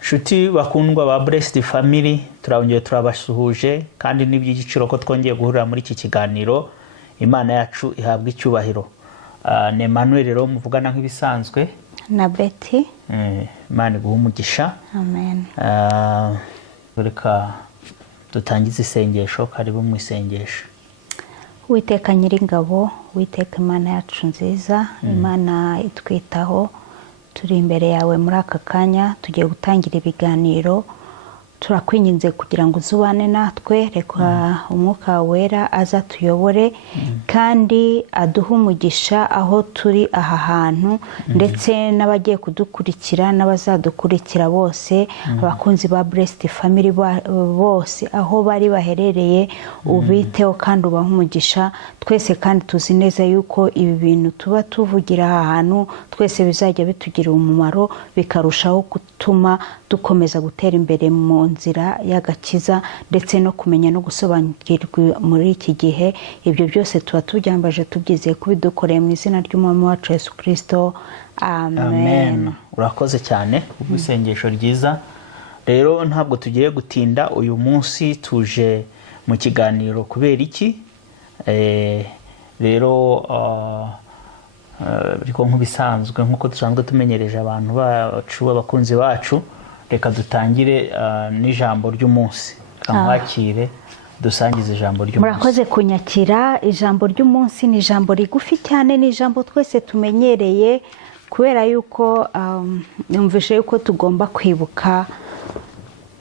Shuti bakundwa ba Blessed Family, turabongeye turabashuhuje kandi n'iby'igiciro ko twongeye guhurira muri iki kiganiro. Imana yacu ihabwa icyubahiro. Ne Emmanuel rero muvugana nk'ibisanzwe na Betty. Imana iguhe umugisha. Amen. Reka dutangize isengesho, karibu mu isengesho. Uwiteka Nyiringabo, Uwiteka Imana yacu nziza, Imana itwitaho, turi imbere yawe muri aka kanya, tugiye gutangira ibiganiro. Turakwinginze kugira ngo uzubane natwe, reka umwuka wera aza tuyobore kandi aduhe umugisha aho turi aha hantu, ndetse n'abagiye kudukurikira n'abazadukurikira bose, abakunzi ba Blessed Family bose aho bari baherereye, ubiteho kandi ubahe umugisha. Twese kandi tuzi neza yuko ibi bintu tuba tuvugira aha hantu twese bizajya bitugirira umumaro, bikarushaho gutuma dukomeza gutera imbere mu nzira y'agakiza, ndetse no kumenya no gusobanukirwa muri iki gihe. Ibyo byose tuba tubyambaje tubyizeye kubidukoreye mu izina ry'umwami wacu Yesu Kristo. Amen. Urakoze cyane ubwisengesho ryiza. Rero ntabwo tugiye gutinda, uyu munsi tuje mu kiganiro kubera iki? Rero biko nk'ubisanzwe nk'uko dusanzwe tumenyereje abantu bacu abakunzi bacu, reka dutangire n'ijambo ry'umunsi. Kamwakire dusangize ijambo ry'umunsi. Murakoze kunyakira. Ijambo ry'umunsi ni ijambo rigufi cyane, ni ijambo twese tumenyereye, kubera yuko numvishe yuko tugomba kwibuka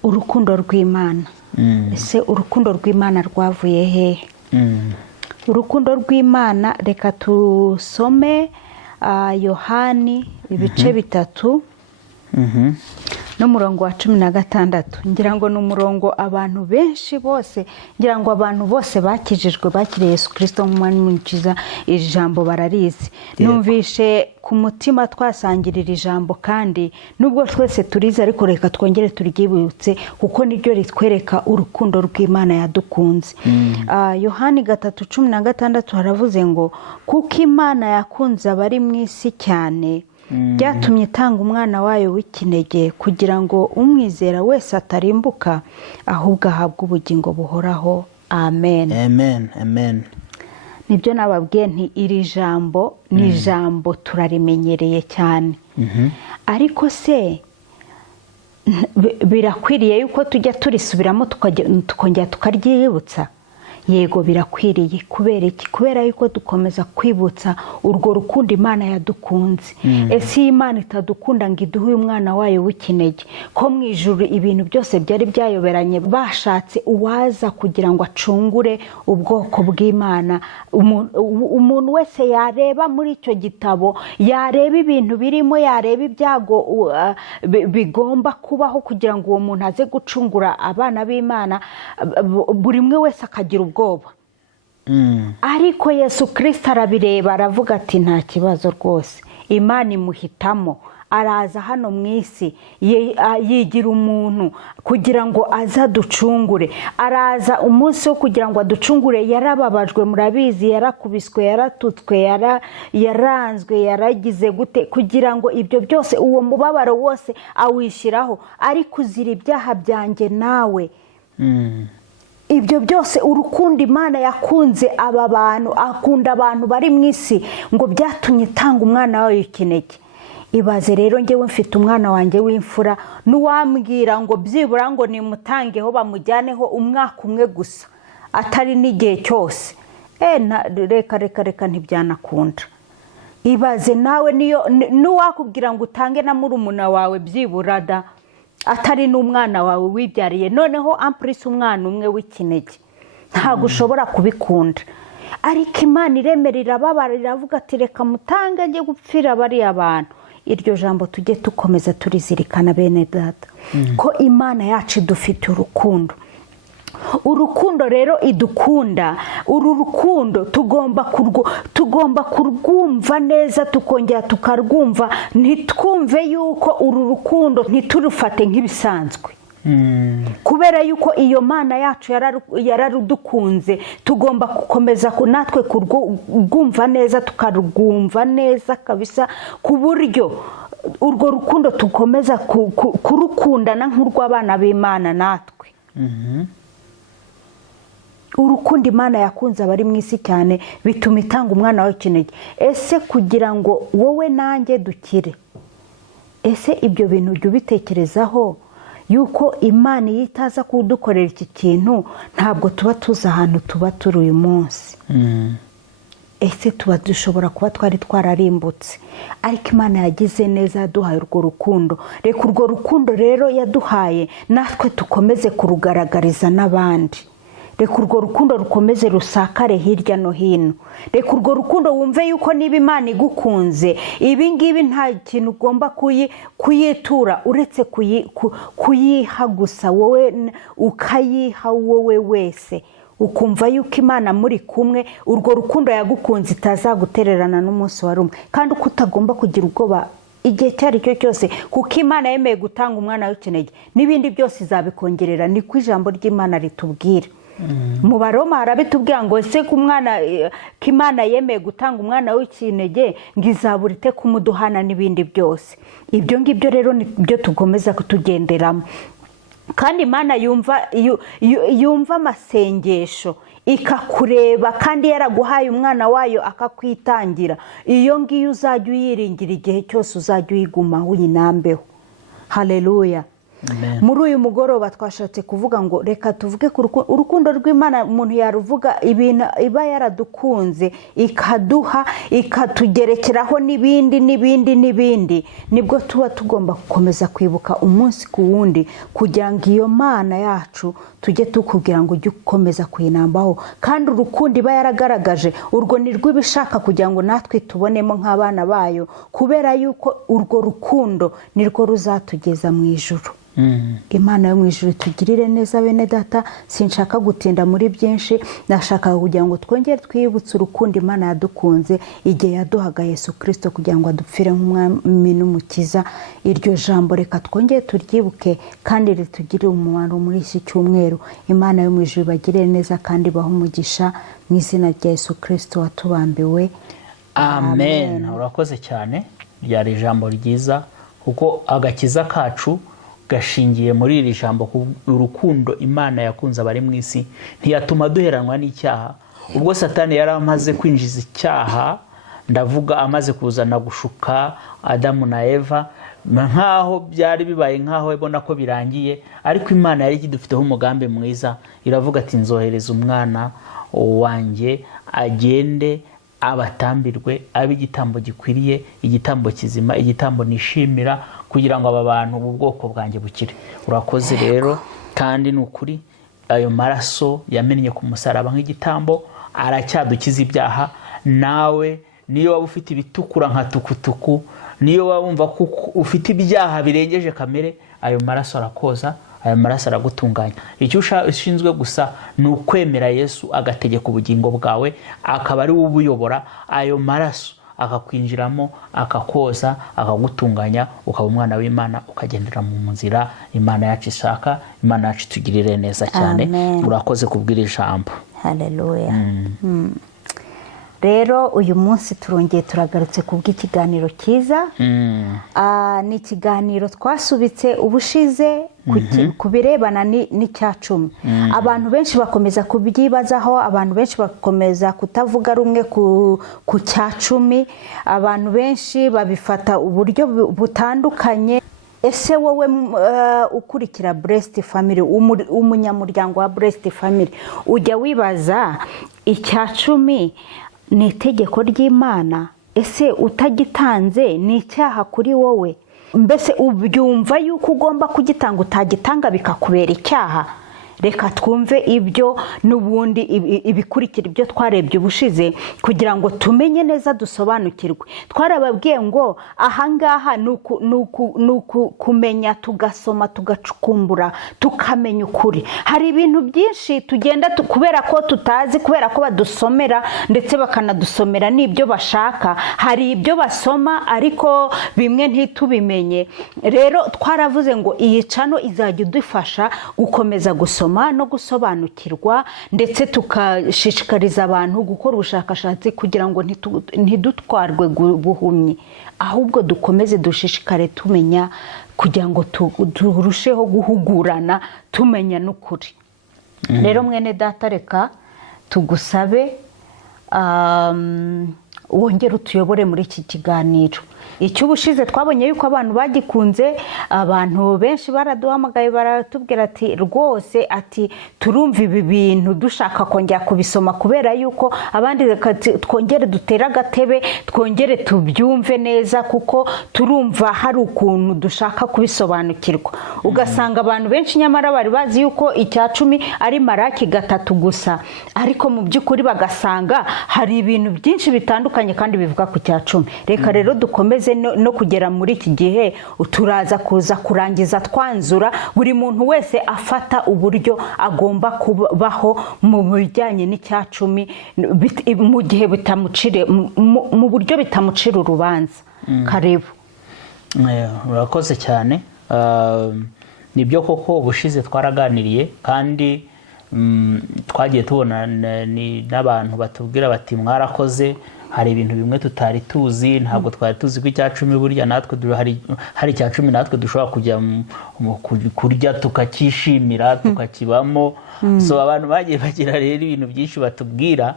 urukundo rw'Imana. Ese urukundo rw'Imana rwavuye he? Urukundo rw'Imana, reka tusome Yohani ibice 3 n'umurongo wa 16. Ngira ngo ni umurongo abantu benshi bose, ngira ngo abantu bose bakijijwe bakiriye Yesu Kristo nk'umwami n'umukiza, iri jambo bararizi. Numvishe ku mutima twasangirira ijambo, kandi nubwo twese turize ariko reka twongere turyibutse kuko niryo ritwereka urukundo rw'Imana yadukunze. Yohani 3:16 haravuze ngo kuko Imana yakunze abari mu isi cyane, byatumye itanga umwana wayo w'ikinege kugira ngo umwizera wese atarimbuka ahubwo ahabwe ubugingo buhoraho. Amen. Amen. Amen. Nibyo nababwiye nti iri jambo ni jambo turarimenyereye cyane. Ariko se birakwiriye yuko tujya turisubiramo tukongera tukaryibutsa? Yego birakwiriye. Kubera iki? Kubera yuko dukomeza kwibutsa urwo rukundo Imana yadukunze. Ese Imana itadukunda ngo iduhe umwana wayo w'ikinege? Ko mu ijuru ibintu byose byari byayoberanye, bashatse uwaza kugira ngo acungure ubwoko bw'Imana. Umuntu wese yareba muri icyo gitabo, yareba ibintu birimo, yareba ibyago bigomba kubaho kugira ngo uwo muntu aze gucungura abana b'Imana, buri umwe wese akagira ubwoba. Ariko Yesu Kristo arabireba, aravuga ati nta kibazo rwose. Imana imuhitamo, araza hano mu isi, yigira umuntu kugira ngo azaducungure. Araza umunsi wo kugira ngo aducungure. Yarababajwe, murabizi, yarakubiswe, yaratutswe, yaranzwe, yaragize gute, kugira ngo ibyo byose, uwo mubabaro wose awishiraho, ari kuzira ibyaha byanjye nawe. Ibyo byose urukundo Imana yakunze aba bantu, akunda abantu bari mu isi, ngo byatumye itanga umwana wayo w'ikinege. Ibaze rero, ngewe mfite umwana wanjye w'imfura, n'uwambwira ngo byibura ngo nimutangeho bamujyaneho umwaka umwe gusa, atari n'igihe cyose, reka ntibyanakunda. Ibaze nawe, n'uwakubwira ngo utange na murumuna wawe byibura da, atari n'umwana wawe wibyariye, noneho ampurisi umwana umwe w'ikinege, ntabwo ushobora kubikunda. Ariko Imana iremera, irababara, iravuga ati reka mutange njye gupfira bariya bantu. iryo jambo tujye tukomeza turizirikana bene data ko Imana yacu idufitiye urukundo rero idukunda. Uru rukundo tugomba kurwumva neza, tukongera tukarwumva, ntitwumve yuko uru rukundo ntiturufate nk'ibisanzwe. Kubera yuko iyo Mana yacu yararudukunze, tugomba gukomeza natwe kurwumva neza, tukarwumva neza kabisa, ku buryo urwo rukundo tukomeza kurukundana nk'urw'abana b'Imana natwe. Urukundo Imana yakunze abari mu isi cyane bituma itanga umwana wayo w'ikinege. Ese kugira ngo wowe nanjye dukire, ese ibyo bintu ujya ubitekerezaho yuko Imana iyo itaza kudukorera iki kintu ntabwo tuba tuzi ahantu tuba turi uyu munsi? Ese tuba dushobora kuba twari twararimbutse, ariko Imana yagize neza, yaduhaye urwo rukundo. Reka urwo rukundo rero yaduhaye natwe tukomeze kurugaragariza n'abandi. Reka urwo rukundo rukomeze rusakare hirya no hino. Reka urwo rukundo wumve yuko niba Imana igukunze, ibi ngibi nta kintu ugomba kuyitura uretse kuyiha gusa, wowe ukayiha wowe wese, ukumva yuko Imana muri kumwe, urwo rukundo yagukunze itazagutererana n'umunsi wa rumwe, kandi uko utagomba kugira ubwoba igihe cyari cyo cyose, kuko Imana yemeye gutanga umwana w'ikinege, n'ibindi byose izabikongerera. Niko ijambo ry'Imana ritubwira. Mu Baroma harabitubwira ngo ese ko Imana yemeye gutanga umwana w'ikinege ngo izaburite kumuduhana n'ibindi byose. Ibyo ngibyo rero nibyo tugomeza kutugenderamo. Kandi Imana yumva amasengesho, ikakureba, kandi yaraguhaye umwana wayo akakwitangira. Iyo ngiyo uzajya uyiringira igihe cyose, uzajya uyigumaho uyinambeho. Haleluya. Muri uyu mugoroba twashatse kuvuga ngo reka tuvuge ku urukundo rw'Imana. Umuntu yaruvuga ibintu iba yaradukunze, ikaduha, ikatugerekeraho n'ibindi. Nibwo tuba tugomba gukomeza kwibuka umunsi ku wundi, kugira ngo iyo Mana yacu tujye tukubwira ngo ujye ukomeza kuyinambaho. Kandi urukundo iba yaragaragaje, urwo ni rw'ibishaka kugira ngo natwe tubonemo nk'abana bayo, kubera yuko urwo rukundo nirwo ruzatugeza mu ijuru. Imana yo mu ijuru tugirire neza bene data. Sinshaka gutinda muri byinshi, nashaka kugira ngo twongere twibutse urukundo Imana yadukunze igihe yaduhaga Yesu Kristo kugira ngo adupfire nk'umwami n'umukiza. Iryo jambo reka twongere turyibuke kandi ritugirire umumaro muri iki cyumweru. Imana yo mu ijuru bagirire neza kandi bahe umugisha mu izina rya Yesu Kristo watubambiwe. Amen. Urakoze cyane, ryari ijambo ryiza, kuko agakiza kacu gashingiye muri iri jambo. Urukundo Imana yakunze abari mu isi ntiyatuma duheranwa n'icyaha. Ubwo Satani yari amaze kwinjiza icyaha, ndavuga amaze kuzana gushuka Adamu na Eva, nkaho byari bibaye nkaho ibona ko birangiye, ariko Imana yari idufiteho umugambi mwiza. Iravuga ati nzohereza umwana wanjye agende abatambirwe, abe igitambo gikwiriye, igitambo kizima, igitambo nishimira, kugira ngo aba bantu ubu bwoko bwanjye bukire. Urakoze rero, kandi nukuri ayo maraso yamennye ku musaraba nk'igitambo aracyadukiza ibyaha. Nawe niyo waba ufite ibitukura nka tukutuku, niyo waba wumva ko ufite ibyaha birengeje kamere, ayo maraso arakoza, ayo maraso aragutunganya. Icyo ushinzwe gusa ni ukwemera Yesu agategeka ubugingo bwawe, akaba ari we ubuyobora. Ayo maraso akakwinjiramo, akakoza, akagutunganya, ukaba umwana w'Imana, ukagendera mu nzira Imana yacu ishaka. Imana yacu tugirire neza cyane. Urakoze kubwira ijambo. Haleluya. Rero uyu munsi turongeye turagarutse kubw'ikiganiro cyiza. Ni ikiganiro twasubitse ubushize ku birebana n'icya cumi. Abantu benshi bakomeza kubyibazaho, abantu benshi bakomeza kutavuga rumwe ku cya cumi. Abantu benshi babifata uburyo butandukanye. Ese wowe ukurikira Blessed Family, umunyamuryango wa Blessed Family, ujya wibaza icya cumi ni itegeko ry'Imana? Ese utagitanze ni icyaha kuri wowe? Mbese ubyumva yuko ugomba kugitanga, utagitanga bikakubera icyaha? reka twumve ibyo n'ubundi ibikurikira ibyo twarebye ubushize kugira ngo tumenye neza dusobanukirwe. Twarababwiye ngo ahangaha ni ukumenya, tugasoma, tugacukumbura, tukamenya ukuri. Hari ibintu byinshi tugenda kubera ko tutazi, kubera ko badusomera ndetse bakanadusomera n'ibyo bashaka. Hari ibyo basoma ariko bimwe ntitubimenye. Rero twaravuze ngo iyi cano izajya idufasha gukomeza gusoma no gusobanukirwa, ndetse tukashishikariza abantu gukora ubushakashatsi kugira ngo ntidutwarwe buhumyi, ahubwo dukomeze dushishikare tumenya kugira ngo turusheho guhugurana tumenya n'ukuri. Rero mwene data, reka tugusabe wongere utuyobore muri iki kiganiro. Icy'ubushize twabonye yuko abantu bagikunze, abantu benshi baraduhamagaye baratubwira ati rwose ati turumva ibi bintu dushaka kongera kubisoma, kubera yuko abandi reka twongere dutere agatebe twongere tubyumve neza, kuko turumva hari ukuntu dushaka kubisobanukirwa. Ugasanga abantu benshi nyamara bari bazi yuko icya 10 ari Maraki 3 gusa, ariko mu by'ukuri bagasanga hari ibintu byinshi bitandukanye kandi bivuga ku cya 10. Reka rero dukomeze no kugera muri iki gihe turaza kuza kurangiza twanzura buri muntu wese afata uburyo agomba kubaho mu bijyanye n'icya 10 mu gihe bitamucire mu buryo bitamucira urubanza. Karibu. Urakoze cyane. Nibyo koko ubushize twaraganiriye, kandi twagiye tubona n'abantu batubwira bati mwarakoze, hari ibintu bimwe tutari tuzi, ntabwo twari tuzi ko icya 10 burya natwe hari icya 10 natwe dushobora kujya kurya tukakishimira tukakibamo. So abantu bagiye bagira rero ibintu byinshi batubwira,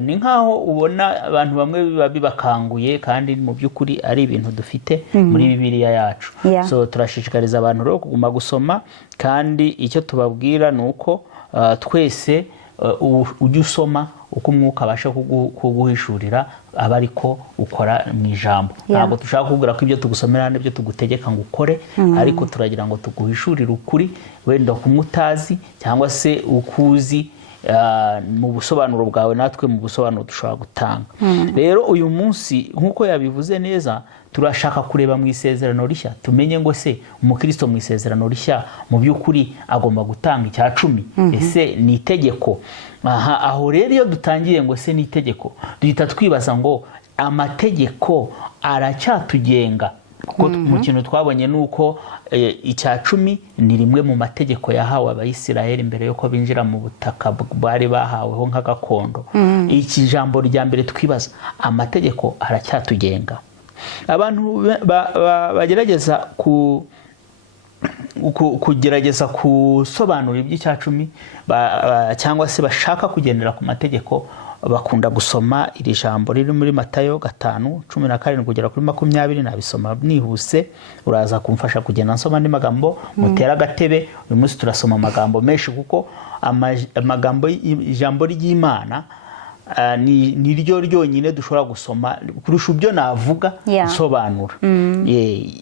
ni nkaho ubona abantu bamwe biba bibakanguye, kandi mu by'ukuri ari ibintu dufite muri Bibiliya yacu. So turashishikariza abantu rero kuguma gusoma, kandi icyo tubabwira ni uko twese ujye usoma uko umwuka abasha kuguhishurira, aba ariko ukora mu ijambo. Ntabwo dushaka kukubwira ko ibyo tugusomera n'ibyo tugutegeka ngo ukore, ariko turagira ngo tuguhishurire ukuri, wenda kumutazi cyangwa se ukuzi mu busobanuro bwawe, natwe mu busobanuro dushobora gutanga. Rero uyu munsi nk'uko yabivuze neza, turashaka kureba mu isezerano rishya, tumenye ngo se umukristo mu isezerano rishya mu by'ukuri agomba gutanga icya 10. Ese ni itegeko? Aho rero iyo dutangiye ngo se ni itegeko, duhita twibaza ngo amategeko aracyatugenga. Kuko mu kintu twabonye nuko icya 10 ni rimwe mu mategeko yahawe Abayisiraheli mbere yuko binjira mu butaka bari bahaweho nk'agakondo. Iki jambo rya mbere twibaza, amategeko aracyatugenga. Abantu bagerageza kugerageza gusobanura iby'icya 10 cyangwa se bashaka kugendera ku mategeko, bakunda gusoma iri jambo riri muri Matayo 5:17 kugera kuri 20. Nabisoma nihuse, uraza kumfasha kugenda nsoma andi magambo mutera agatebe. Uyu munsi turasoma amagambo menshi, kuko amagambo ijambo ry'Imana ni ryo ryonyine dushobora gusoma kurusha ibyo navuga nsobanura.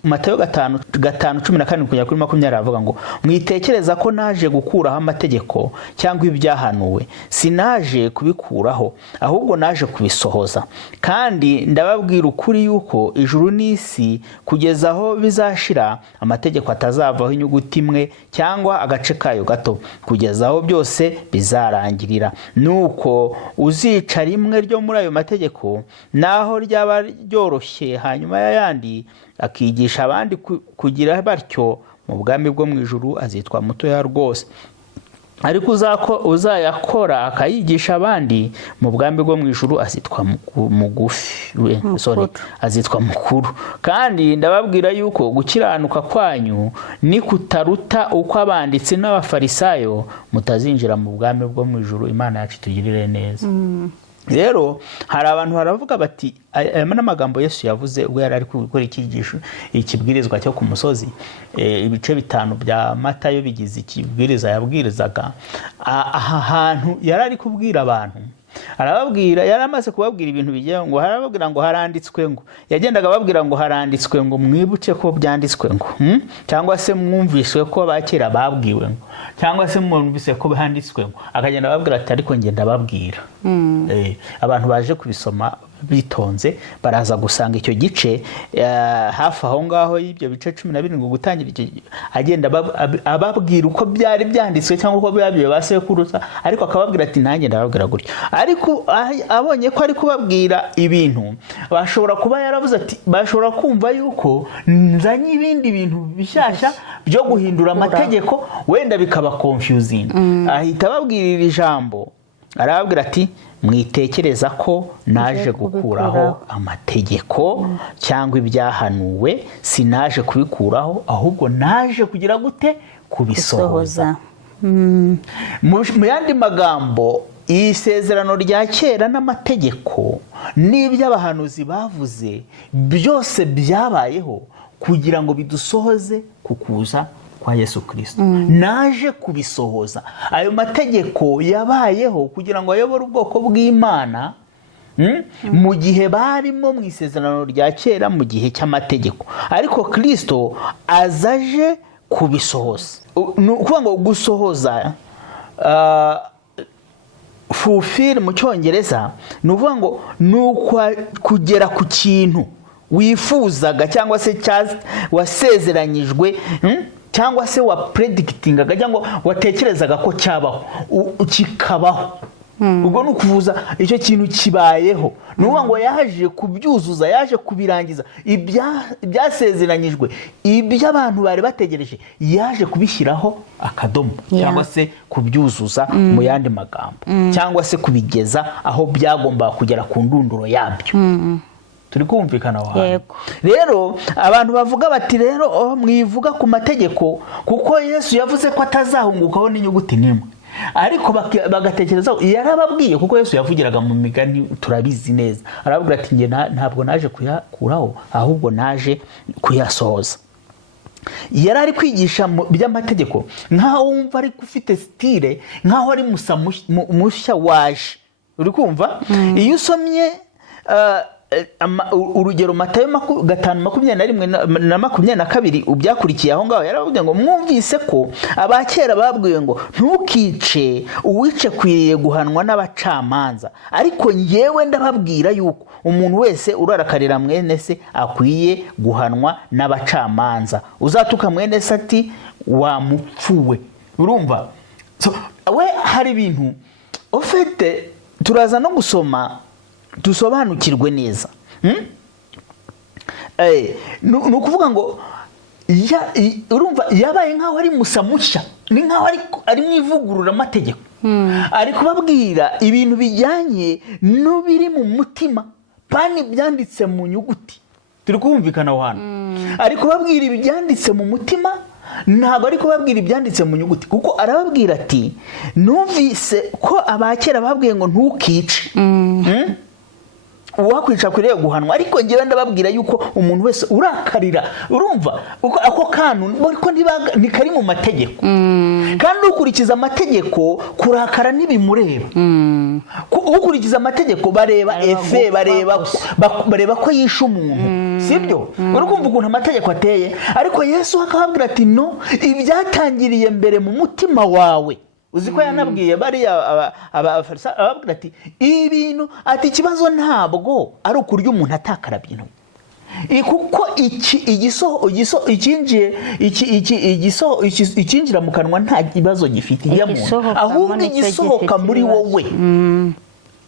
Matayo 5:17 kugera kuri 20 aravuga ngo mwitekereza ko naje gukuraho amategeko cyangwa ibyahanuwe, sinaje kubikuraho ahubwo naje kubisohoza. Kandi ndababwira ukuri yuko ijuru n'isi kugeza aho bizashira amategeko atazavaho inyuguti imwe cyangwa agace kayo gato, kugeza aho byose bizarangirira. Nuko uzica rimwe ryo muri ayo mategeko, naho ryaba ryoroshye hanyuma y'ayandi, akigisha abandi kugira batyo, mu bwami bwo mu ijuru azitwa mutoya rwose. Ariko uzayakora akayigisha abandi, mu bwami bwo mu ijuru azitwa azitwa mukuru. Kandi ndababwira yuko gukiranuka kwanyu ni kutaruta uko abanditsi n'abafarisayo, mutazinjira mu bwami bwo mu ijuru. Imana yacu tugirire neza. Rero hari abantu baravuga bati aya n'amagambo Yesu yavuze ubwo yari ari gukora ikigisho, ikibwirizwa cyo ku musozi. Ibice 5 bya Matayo bigize ikibwiriza yabwirizaga. Aha hantu yari ari kubwira abantu arababwira, yari amaze kubabwira ibintu bigiye ngo harababwira ngo haranditswe ngo, yagendaga ababwira ngo haranditswe ngo mwibuke ko byanditswe ngo, cyangwa se mwumvise ko abakera babwiwe ngo, cyangwa se mwumvise ko handitswe ngo, akagenda ababwira ati ariko ngenda babwira. Abantu baje kubisoma bitonze baraza gusanga icyo gice hafi aho ngaho y'ibyo bice 17 gutangira icyo agenda ababwira uko byari byanditswe cyangwa uko byabiye basekuruza, ariko akababwira ati nanjye ndababwira gutyo. Ariko abonye ko ari kubabwira ibintu bashobora kuba yaravuze ati bashobora kumva yuko nzanye ibindi bintu bishyashya byo guhindura amategeko, wenda bikaba confusing. Ahita ababwirira ijambo, arababwira ati mwitekereza ko naje gukuraho amategeko cyangwa ibyahanuwe, sinaje kubikuraho ahubwo naje kugira gute kubisohoza. Mu yandi magambo, isezerano rya kera n'amategeko n'iby'abahanuzi bavuze byose byabayeho kugira ngo bidusohoze kukuza kwa Yesu Kristo. Naje kubisohoza. Ayo mategeko yabayeho kugira ngo ayobore ubwoko bw'Imana mu gihe barimo mu isezerano rya kera, mu gihe cy'amategeko, ariko Kristo azaje kubisohoza. Ni ukuvuga ngo gusohoza, fulfill mu Cyongereza, ni ukuvuga ngo ni kugera ku kintu wifuzaga cyangwa se wasezeranyijwe, cyangwa se wa predictingaga cyangwa watekerezaga ko cyabaho kikabaho. Ubwo ni ukuvuza icyo kintu kibayeho. Ni ukuvuga ngo yaje kubyuzuza, yaje kubirangiza ibyasezeranyijwe, ibyo abantu bari bategereje, yaje kubishyiraho akadomo cyangwa se kubyuzuza mu yandi magambo, cyangwa se kubigeza aho byagombaga kugera ku ndunduro yabyo. Turi kumvikana aho. Rero abantu bavuga bati rero mwivuga ku mategeko kuko Yesu yavuze ko atazahungukaho n'inyuguti n'imwe, ariko bagatekereza yarababwiye, kuko Yesu yavugiraga mu migani turabizi neza. Arababwira ati nge ntabwo naje kuyakuraho ahubwo naje kuyasohoza. Yari ari kwigisha by'amategeko nkaho wumva ari ufite style, nkaho ari mushya waje. Uri kumva? Iyo usomye urugero Matayo 5:21-22 ubyakurikiye aho ngaho, yaravuze ngo mwumvise ko abakera babwiwe ngo ntukice, uwice kwiriye guhanwa n'abacamanza, ariko ngewe ndababwira yuko umuntu wese urarakarira mwene se akwiye guhanwa n'abacamanza. Uzatuka mwene se ati wamupfuwe. Urumva? We hari ibintu ufite turaza no gusoma dusobanukirwe neza. Ni ukuvuga ngo urumva yabaye nkaho ari musamushya, ni nkaho ari mwivugurura amategeko. Ari kubabwira ibintu bijyanye n'ubiri mu mutima, pani byanditse mu nyuguti. Turi kumvikana aho hantu. Ari kubabwira ibyanditse mu mutima, ntabwo ari kubabwira ibyanditse mu nyuguti, kuko arababwira ati numvise ko abakera babwiye ngo ntukice, uwakwica kwiriye guhanwa, ariko ngewe ndababwira yuko umuntu wese urakarira. Urumva ako kantu ariko ntikari mu mategeko, kandi ukurikiza amategeko kurakara ntibimureba. Ukurikiza amategeko bareba efe, bareba ko yishe umuntu, sibyo? Uri kumva ukuntu amategeko ateye. Ariko Yesu akababwira ati no, ibyatangiriye mbere mu mutima wawe. Uzi ko yanabwiye bariya abafarisayo, ababwira ati ibintu, ati ikibazo ntabwo ari ukurya umuntu atakarabye intoki, kuko ikinjira mu kanwa nta kibazo gifite ahubwo igisohoka muri wowe.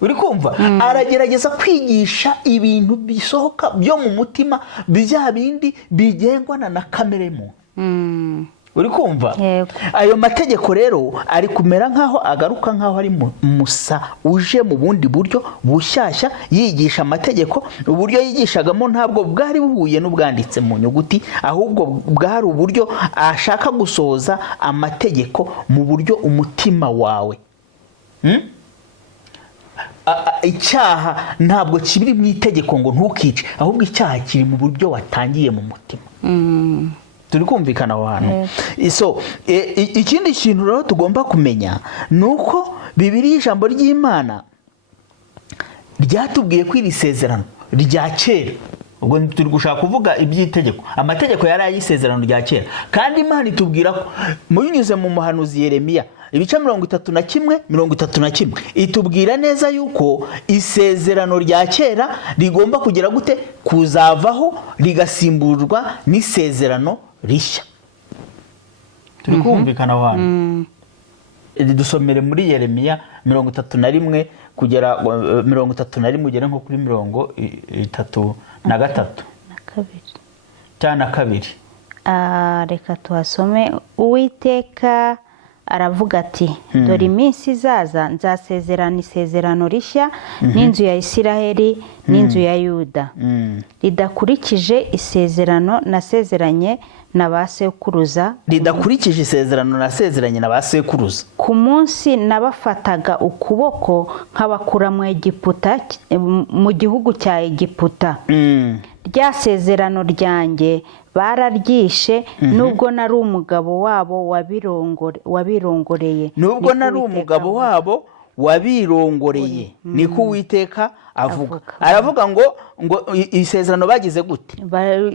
Uri kumva? Aragerageza kwigisha ibintu bisohoka byo mu mutima, bya bindi bigengwa na kamere muntu. Uri kumva? Ayo mategeko rero ari kumera nkaho agaruka nkaho ari musa uje mu bundi buryo bushyashya yigisha amategeko. Uburyo yigishagamo ntabwo bwari buhuye n'ubwanditse mu nyuguti, ahubwo bwari uburyo ashaka gusohoza amategeko mu buryo umutima wawe. Icyaha ntabwo kibiri mu itegeko ngo ntukice, ahubwo icyaha kiri mu buryo watangiye mu mutima. Turi kumvikana aho hantu. Ikindi kintu rero tugomba kumenya nuko Bibiliya ijambo ry'Imana ryatubwiye ko iri sezerano rya kera, ubwo turi gushaka kuvuga iby'itegeko, amategeko yari ay'isezerano rya kera, kandi Imana itubwira ko munyuze mu muhanuzi Yeremiya ibice 31 itubwira neza yuko isezerano rya kera rigomba kugira gute kuzavaho rigasimburwa n'isezerano rishya. Turi kumvikana abantu. Dusomere muri Yeremiya 31 kugera 31 ugere nko kuri 33 cyana kabiri. Reka tuhasome. Uwiteka aravuga ati dore iminsi izaza nzasezerana isezerano rishya n'inzu ya Isiraheli n'inzu ya Yuda ridakurikije isezerano nasezeranye na ba sekuruza, ridakurikije isezerano nasezeranye na ba sekuruza ku munsi nabafataga ukuboko nkabakura mu Egiputa, mu gihugu cya Egiputa. Rya sezerano ryanjye bararyishe nubwo nari umugabo wabo wabirongoreye. Nubwo nari umugabo wabo wabirongoreye, niko Uwiteka avuga. Aravuga ngo isezerano bagize gute?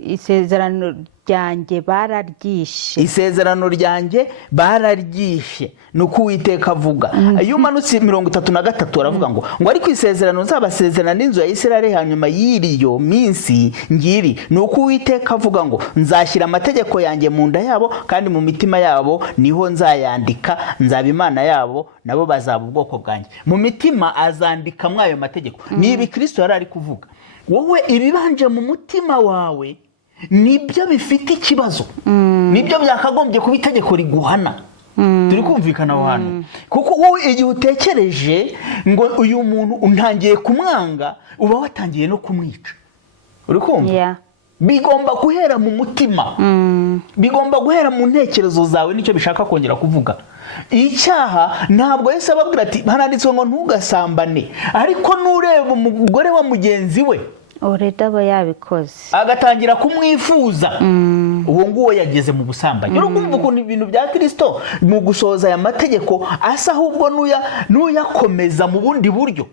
Isezerano ryanjye bararyishe. Isezerano ryanjye bararyishe, nuko Uwiteka avuga. Iyo umanutse 33 aravuga ngo ariko isezerano nzabasezerana n'inzu ya Isiraheli hanyuma y'iriyo minsi ngiri, nuko Uwiteka avuga ngo nzashyira amategeko yanjye mu nda yabo kandi mu mitima yabo niho nzayandika, nzaba Imana yabo nabo bazaba ubwoko bwanjye. Mu mitima azandika mwayo mategeko. Nibi Kristo yari ari kuvuga. Wowe ibibanje mu mutima wawe nibyo bifite ikibazo, nibyo byakagombye kuba itegeko riguhana. Turi kumvikana aho hantu. Kuko wowe igihe utekereje ngo uyu muntu untangiye kumwanga, uba watangiye no kumwica. Uri kumva? Bigomba guhera mu mutima, bigomba guhera mu ntekerezo zawe, nicyo bishaka kongera kuvuga. Icyaha ntabwo Yesu ababwira ati haranditswe ngo ntugasambane, ariko nureba umugore wa mugenzi we ureda aba yabikoze agatangira kumwifuza, uwo nguwo yageze mu busambanyi. Urumva ukuntu ibintu bya Kristo mu gusohoza aya mategeko asa ahubwo nuyakomeza mu bundi buryo.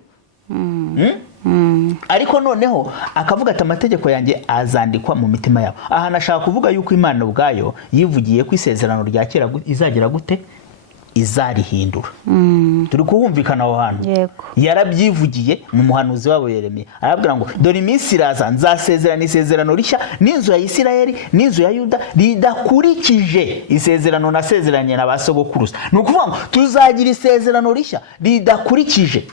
Ariko noneho akavuga ati amategeko yanjye azandikwa mu mitima yabo. Aha nashaka kuvuga yuko Imana ubwayo yivugiye ko isezerano rya kera izagira gute, izarihindura. Turi kuhumvikana aho hantu. Yarabyivugiye mu muhanuzi wabo Yeremiya, arabwira ngo dore iminsi iraza nzasezerana isezerano rishya n'inzu ya Isiraheli n'inzu ya Yuda ridakurikije isezerano nasezeranye na ba sogokuruza. Ni ukuvuga ngo tuzagira isezerano rishya ridakurikije,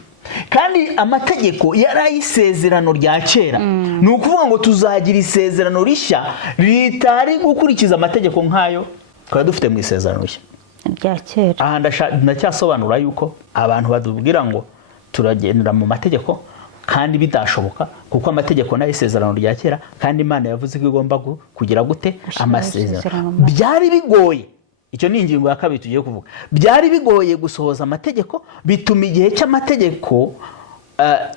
kandi amategeko yari ay'isezerano rya kera. Ni ukuvuga ngo tuzagira isezerano rishya ritari gukurikiza amategeko nk'ayo twari dufite mu isezerano rishya rya kera. Aha ndacyasobanura yuko abantu badubwira ngo turagendera mu mategeko kandi bidashoboka, kuko amategeko nayo isezerano rya kera, kandi Imana yavuze ko igomba kugira gute amasezerano. Byari bigoye. Icyo ni ingingo ya kabiri tugiye kuvuga. Byari bigoye gusohoza amategeko, bituma igihe cy'amategeko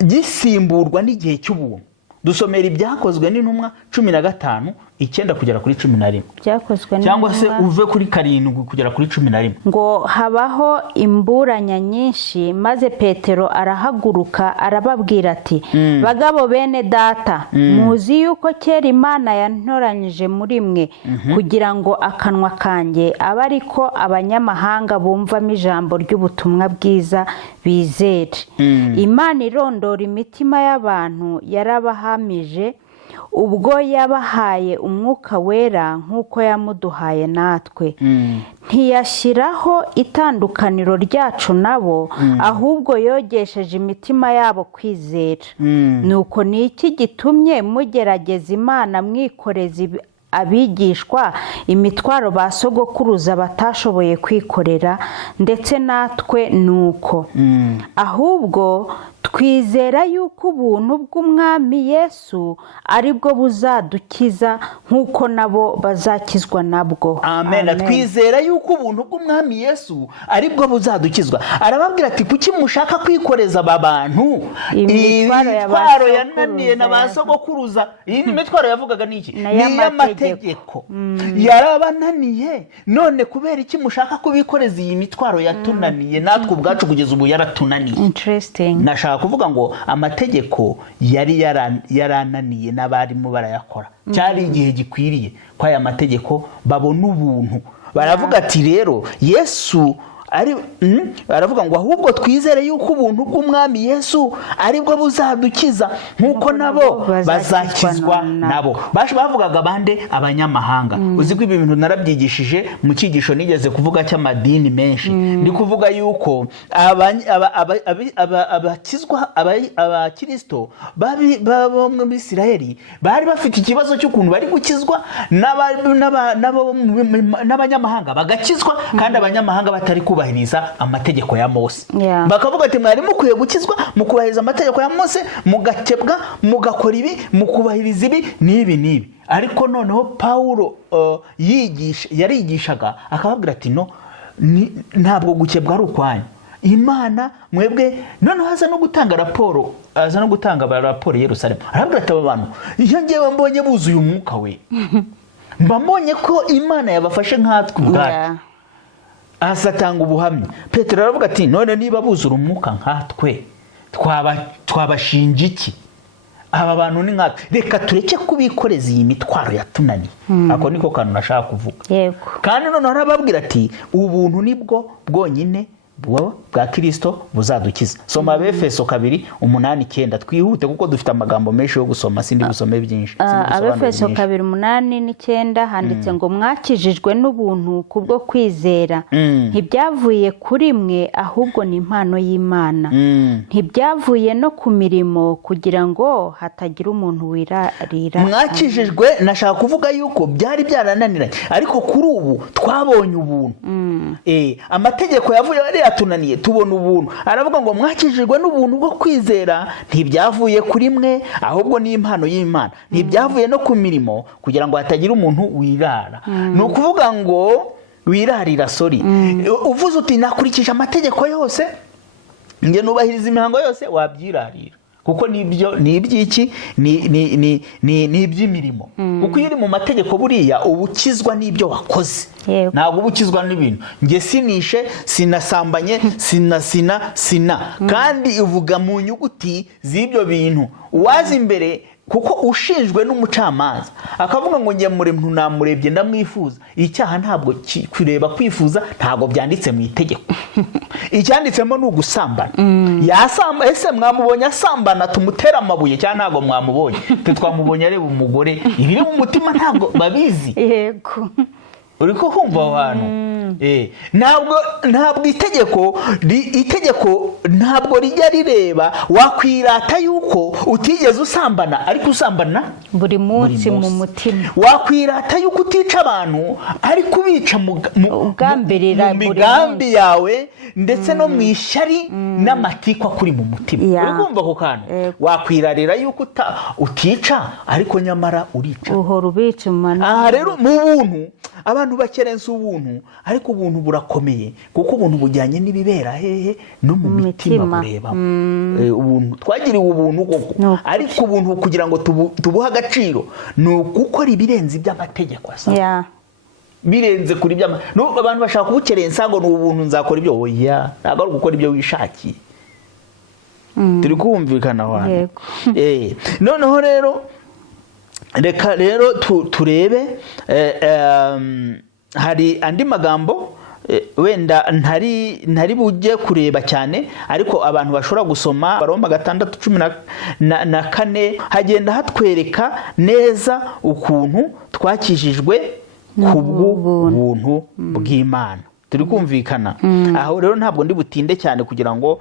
gisimburwa n'igihe cy'ubuntu. Dusomera ibyakozwe n'intumwa 15:9 kugera kuri 11. Byakozwe cyangwa se uve kuri 7 kugera kuri 11. Ngo habaho imburanya nyinshi, maze Petero arahaguruka arababwira ati bagabo bene data, muzi yuko kera Imana yantoranyije muri mwe kugira ngo akanwa kanjye abe ariko abanyamahanga bumvamo ijambo ry'ubutumwa bwiza bizere. Imana irondora imitima y'abantu yarabahamije ubwo yabahaye umwuka wera nk'uko yamuduhaye natwe. Ntiyashyiraho itandukaniro ryacu nabo, ahubwo yogesheje imitima yabo kwizera. Nuko ni iki gitumye mugerageza Imana mwikoreza abigishwa imitwaro ba sogokuruza batashoboye kwikorera, ndetse natwe nuko. Ahubwo twizera yuko ubuntu bw'Umwami Yesu aribwo buzadukiza nk'uko nabo bazakizwa nabwo. Amen. Twizera yuko ubuntu bw'Umwami Yesu aribwo buzadukizwa. Arababwira ati kuki mushaka kwikoreza aba bantu imitwaro yananiye na ba sogokuruza? Iyi mitwaro yavugaga niki? Ni y'amategeko. amategeko yarabananiye, none kubera iki mushaka kubikoreza iyi mitwaro yatunaniye, natwe ubwacu kugeza ubu yaratunaniye. Interesting. Nashaka kuvuga ngo amategeko yari yarananiye n'abarimo barayakora. Cyari igihe gikwiriye ko aya mategeko babona ubuntu. Baravuga ati rero Yesu baravuga ngo ahubwo twizere yuko ubuntu bw'umwami Yesu aribwo buzadukiza nk'uko nabo bazakizwa nabo. Bavugaga bande? Abanyamahanga. Uzi ko ibi bintu narabyigishije mu cyigisho nigeze kuvuga cy'amadini menshi. Ndi kuvuga yuko abakizwa abakristo babo mu Isiraheli bari bafite ikibazo cy'ukuntu bari gukizwa n'abanyamahanga bagakizwa, kandi abanyamahanga batari kubahiriza amategeko ya Mose. Bakavuga ati mwari mukwiye gukizwa mukubahiriza amategeko ya Mose, mugakebwa mugakora ibi, mukubahiriza ibi n'ibi. Ariko noneho Pawulo yarigishaga akababwira ati no, ntabwo gukebwa ari ukwanyu. Imana mwebwe noneho haza no gutanga raporo i Yerusalemu. Arabwira ati aba bantu iyo ngewe mbonye buzuye umwuka we mbonye ko Imana yabafashe nkatwe ubwacu. Asatanga ubuhamya. Petero aravuga ati none niba buzura umwuka nkatwe twabashinja iki? Aba bantu ni nkatwe, reka tureke kubikoreza iyi mitwaro yatunaniye. Ako niko kantu nashaka kuvuga. Yego. Kandi none arababwira ati ubuntu nibwo bwonyine bwa Kristo buzadukiza. Soma Efeso 2:8-9. Twihute kuko dufite amagambo menshi yo gusoma, sindi busome byinshi. Efeso 2:8-9 handitse ngo mwakijijwe n'ubuntu kubwo kwizera, ntibyavuye kuri mwe ahubwo ni impano y'Imana, ntibyavuye no ku mirimo kugira ngo hatagira umuntu wirarira. Mwakijijwe, nashaka kuvuga yuko byari byarananiranye, ariko kuri ubu twabonye ubuntu. Amategeko yavuye yatunaniye, tubona ubuntu. Aravuga ngo mwakijijwe n'ubuntu bwo kwizera, ntibyavuye kuri mwe ahubwo ni impano y'Imana, ntibyavuye no ku mirimo kugira ngo hatagira umuntu wirara. Ni ukuvuga ngo wirarira, uvuze uti nakurikije amategeko yose, nge nubahiriza imihango yose, wabyirarira. Kuko nibyo ni iby'iki ni iby'imirimo. Kuko iyo uri mu mategeko buriya ubukizwa n'ibyo wakoze, ntabwo ubukizwa n'ibintu. Nge sinishe, sinasambanye, sina kandi uvuga mu nyuguti z'ibyo bintu. Wazi imbere kuko ushinjwe n'umucamanza akavuga ngo ngiye muri muntu namurebye ndamwifuza. Icyaha ntabwo kureba kwifuza ntabwo byanditse mu itegeko. Icyanditsemo ni ugusambana. Yasamba, ese mwamubonye asambana tumutera amabuye cyangwa ntabwo mwamubonye? Twamubonye areba umugore, ibiri mu mutima ntabwo babizi. Yego. Uri ko kumva aho hantu? Ntabwo itegeko ntabwo rijya rireba wakwirata yuko utigeze usambana ariko usambana buri munsi mu mutima. Wakwirata yuko utica abantu ariko ubica mu migambi yawe ndetse no mu ishyari n'amatikwa kuri mu mutima. Uri kumva ako kantu? Wakwirarira yuko utica ariko nyamara urica. Uhora ubica aha rero mu buntu abantu bakerensa ubuntu, ariko ubuntu burakomeye kuko ubuntu bujyanye n'ibibera hehe no mu mitima bureba. Ubuntu twagiriwe ubuntu koko, ariko ubuntu kugira ngo tubuhe agaciro ni ugukora ibirenze iby'amategeko asa. Birenze kuri abantu bashaka kubukerensa ngo n'ubuntu nzakora ibyo. Oya, ntabwo ari gukora ibyo wishakiye. Turi kumvikana abantu. Noneho rero reka rero turebe, hari andi magambo wenda ntari bujye kureba cyane, ariko abantu bashobora gusoma Baroma 6:14 hagenda hatwereka neza ukuntu twakijijwe kubw'ubuntu bw'Imana. Turi kumvikana aho rero ntabwo ndi butinde cyane kugira ngo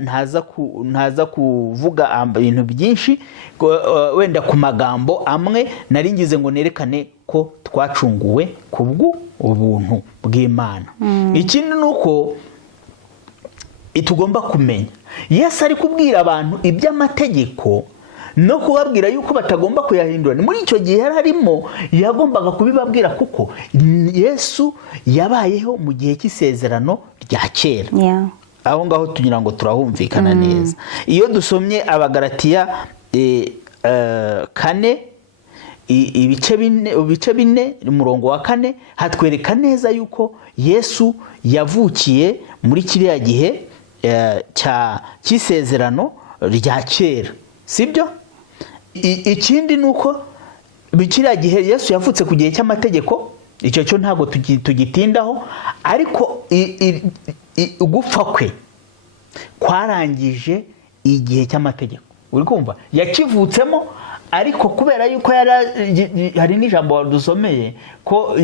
ntaza kuvuga ibintu byinshi, wenda ku magambo amwe nari ngize ngo nerekane ko twacunguwe kubw'ubuntu bw'Imana. Ikindi nuko tugomba kumenya Yesu ari kubwira abantu iby'amategeko no kubabwira yuko batagomba kuyahindura. Muri icyo gihe harimo yagombaga kubibabwira kuko Yesu yabayeho mu gihe cy'isezerano rya kera. Aho ngaho tugira ngo turahumvikana neza. Iyo dusomye Abagalatiya 4 ibice bine umurongo wa 4 hatwereka neza yuko Yesu yavukiye muri kiriya gihe cy'isezerano rya kera, sibyo? Ikindi nuko kiriya gihe Yesu yavutse ku gihe cy'amategeko, icyo cyo ntabwo tugitindaho, ariko gupfa kwe kwarangije igihe cy'amategeko. Uri kumva? Yakivutsemo, ariko kubera yuko hari n'ijambo dusomeye ko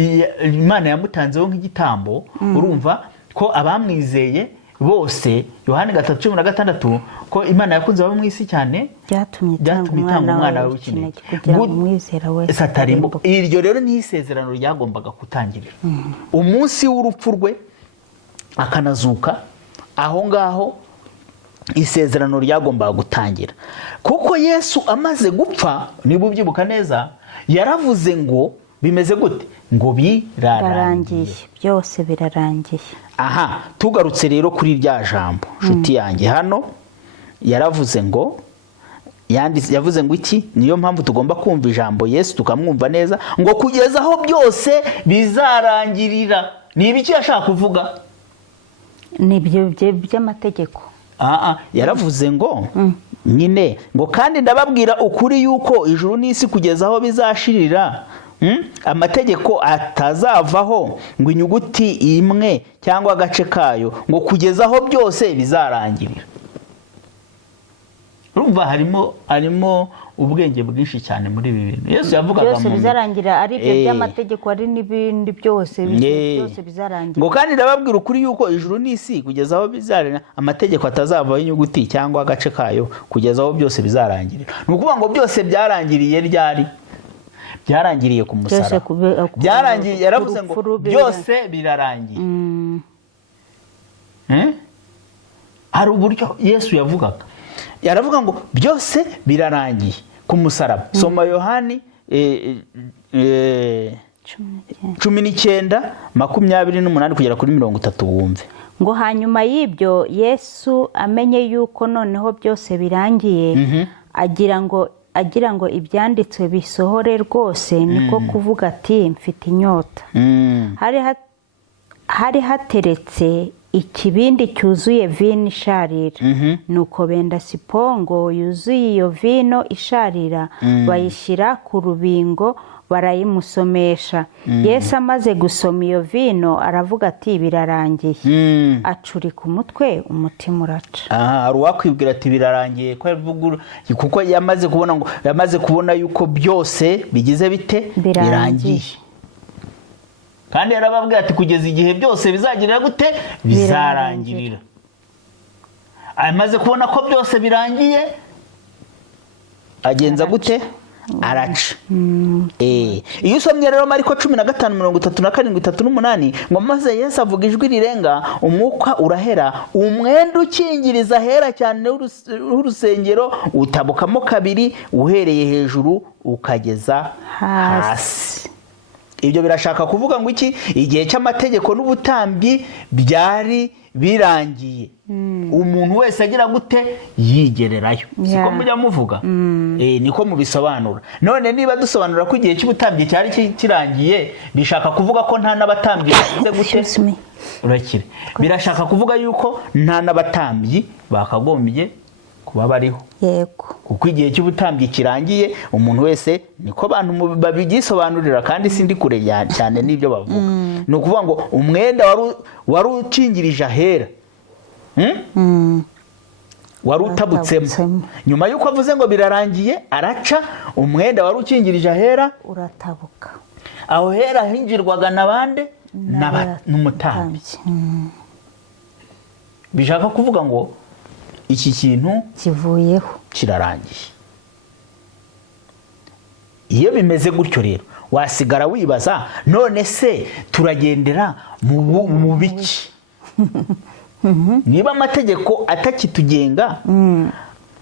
Imana yamutanzeho nk'igitambo, urumva ko abamwizeye bose, Yohani 3:16, ko Imana yakunze abo mu isi cyane byatumye itanga umwana w'ikinege kugira ngo umwizera wese atarimbuka. Iryo rero ni isezerano ryagombaga gutangirira umunsi w'urupfu rwe akanazuka, aho ngaho isezerano ryagombaga gutangira. Kuko Yesu amaze gupfa, niba ubyibuka neza, yaravuze ngo bimeze gute? Ngo birarangiye, byose birarangiye. Aha, tugarutse rero kuri rya jambo nshuti yanjye, hano yaravuze ngo yavuze ngo iki? Niyo mpamvu tugomba kumva ijambo Yesu tukamwumva neza, ngo kugeza aho byose bizarangirira. Ni ibiki yashaka kuvuga? Ni ibyo by'amategeko. Yaravuze ngo nyine ngo kandi ndababwira ukuri yuko ijuru n'isi kugeza aho bizashirira amategeko atazavaho ngo inyuguti imwe cyangwa agace kayo, ngo kugeza aho byose bizarangirira. Urumva harimo ubwenge bwinshi cyane muri ibi bintu. Yesu yavugaga byose bizarangira, ari ibyo by'amategeko, ari n'ibindi byose bizarangira. Ngo kandi ndababwira ukuri yuko ijuru n'isi kugeza aho bizarangirira amategeko atazavaho inyuguti cyangwa agace kayo, kugeza aho byose bizarangirira. Ni ukuvuga ngo byose byarangiriye ryari? Byarangiriye ku musaraba. Byarangiye, yaravuze ngo byose birarangiye. Hari uburyo Yesu yavugaga, yaravuga ngo byose birarangiye ku musaraba. Soma Yohani 19:28 kugera kuri 30 wumve. Ngo hanyuma y'ibyo Yesu amenye yuko noneho byose birangiye, agira ngo ibyanditswe bisohore rwose, niko kuvuga ati mfite inyota. Hari hateretse ikibindi cyuzuye vino isharira, nuko benda sipongo yuzuye iyo vino isharira, bayishyira ku rubingo barayimusomesha. Yesu amaze gusoma iyo vino aravuga ati birarangiye, acurika umutwe, umutima uraca. Hari uwakwibwira ati birarangiye kuko yamaze kubona yuko byose bigize bite? Birangiye. Kandi yarababwira ati kugeza igihe byose bizagirira gute? Bizarangirira. Amaze kubona ko byose birangiye, agenza gute? Araca. Iyo usomye rero Mariko 15:37-38, ngo maze Yesu avuga ijwi rirenga, umwuka urahera, umwenda ukingiriza hera cyane w'urusengero utabukamo kabiri, uhereye hejuru ukageza hasi. Ibyo birashaka kuvuga ngo iki? Igihe cy'amategeko n'ubutambyi byari birangiye. Umuntu wese agira gute? Yigererayo. Siko mujya muvuga? Niko mubisobanura. None niba dusobanura ko igihe cy'ubutambyi cyari kirangiye, bishaka kuvuga ko nta n'abatambyi bagize gute? Urakire. Birashaka kuvuga yuko nta n'abatambyi bakagombye kuba bariho. Yego. Kuko igihe cy'ubutambyi kirangiye, umuntu wese niko abantu babigisobanurira, kandi sindi kure cyane n'ibyo bavuga. Ni ukuvuga ngo umwenda wari ukingirije ahera, wari utabutsemo. Nyuma y'uko avuze ngo birarangiye, araca, umwenda wari ukingirije ahera uratabuka. Aho hera hinjirwaga n'abande? N'umutambyi. Bishaka kuvuga ngo iki kintu kivuyeho, kirarangiye. Iyo bimeze gutyo rero, wasigara wibaza, none se turagendera mu biki? Niba amategeko atakitugenga,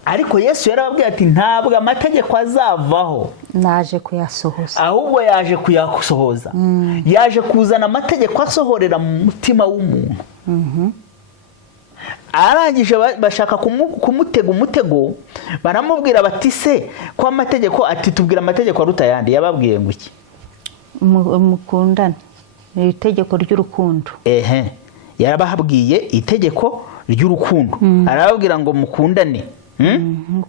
ariko Yesu yarababwiye ati ntabwo amategeko azavaho, naje kuyasohoza. Ahubwo yaje kuyasohoza. Yaje kuzana amategeko asohorera mu mutima w'umuntu. arangije bashaka kumutega umutego, baramubwira bati se ko amategeko, ati tubwira amategeko aruta ayandi. Yababwiye ngo iki? mukundane, ni itegeko ry'urukundo. Yarabahabwiye itegeko ry'urukundo, arababwira ngo mukundane.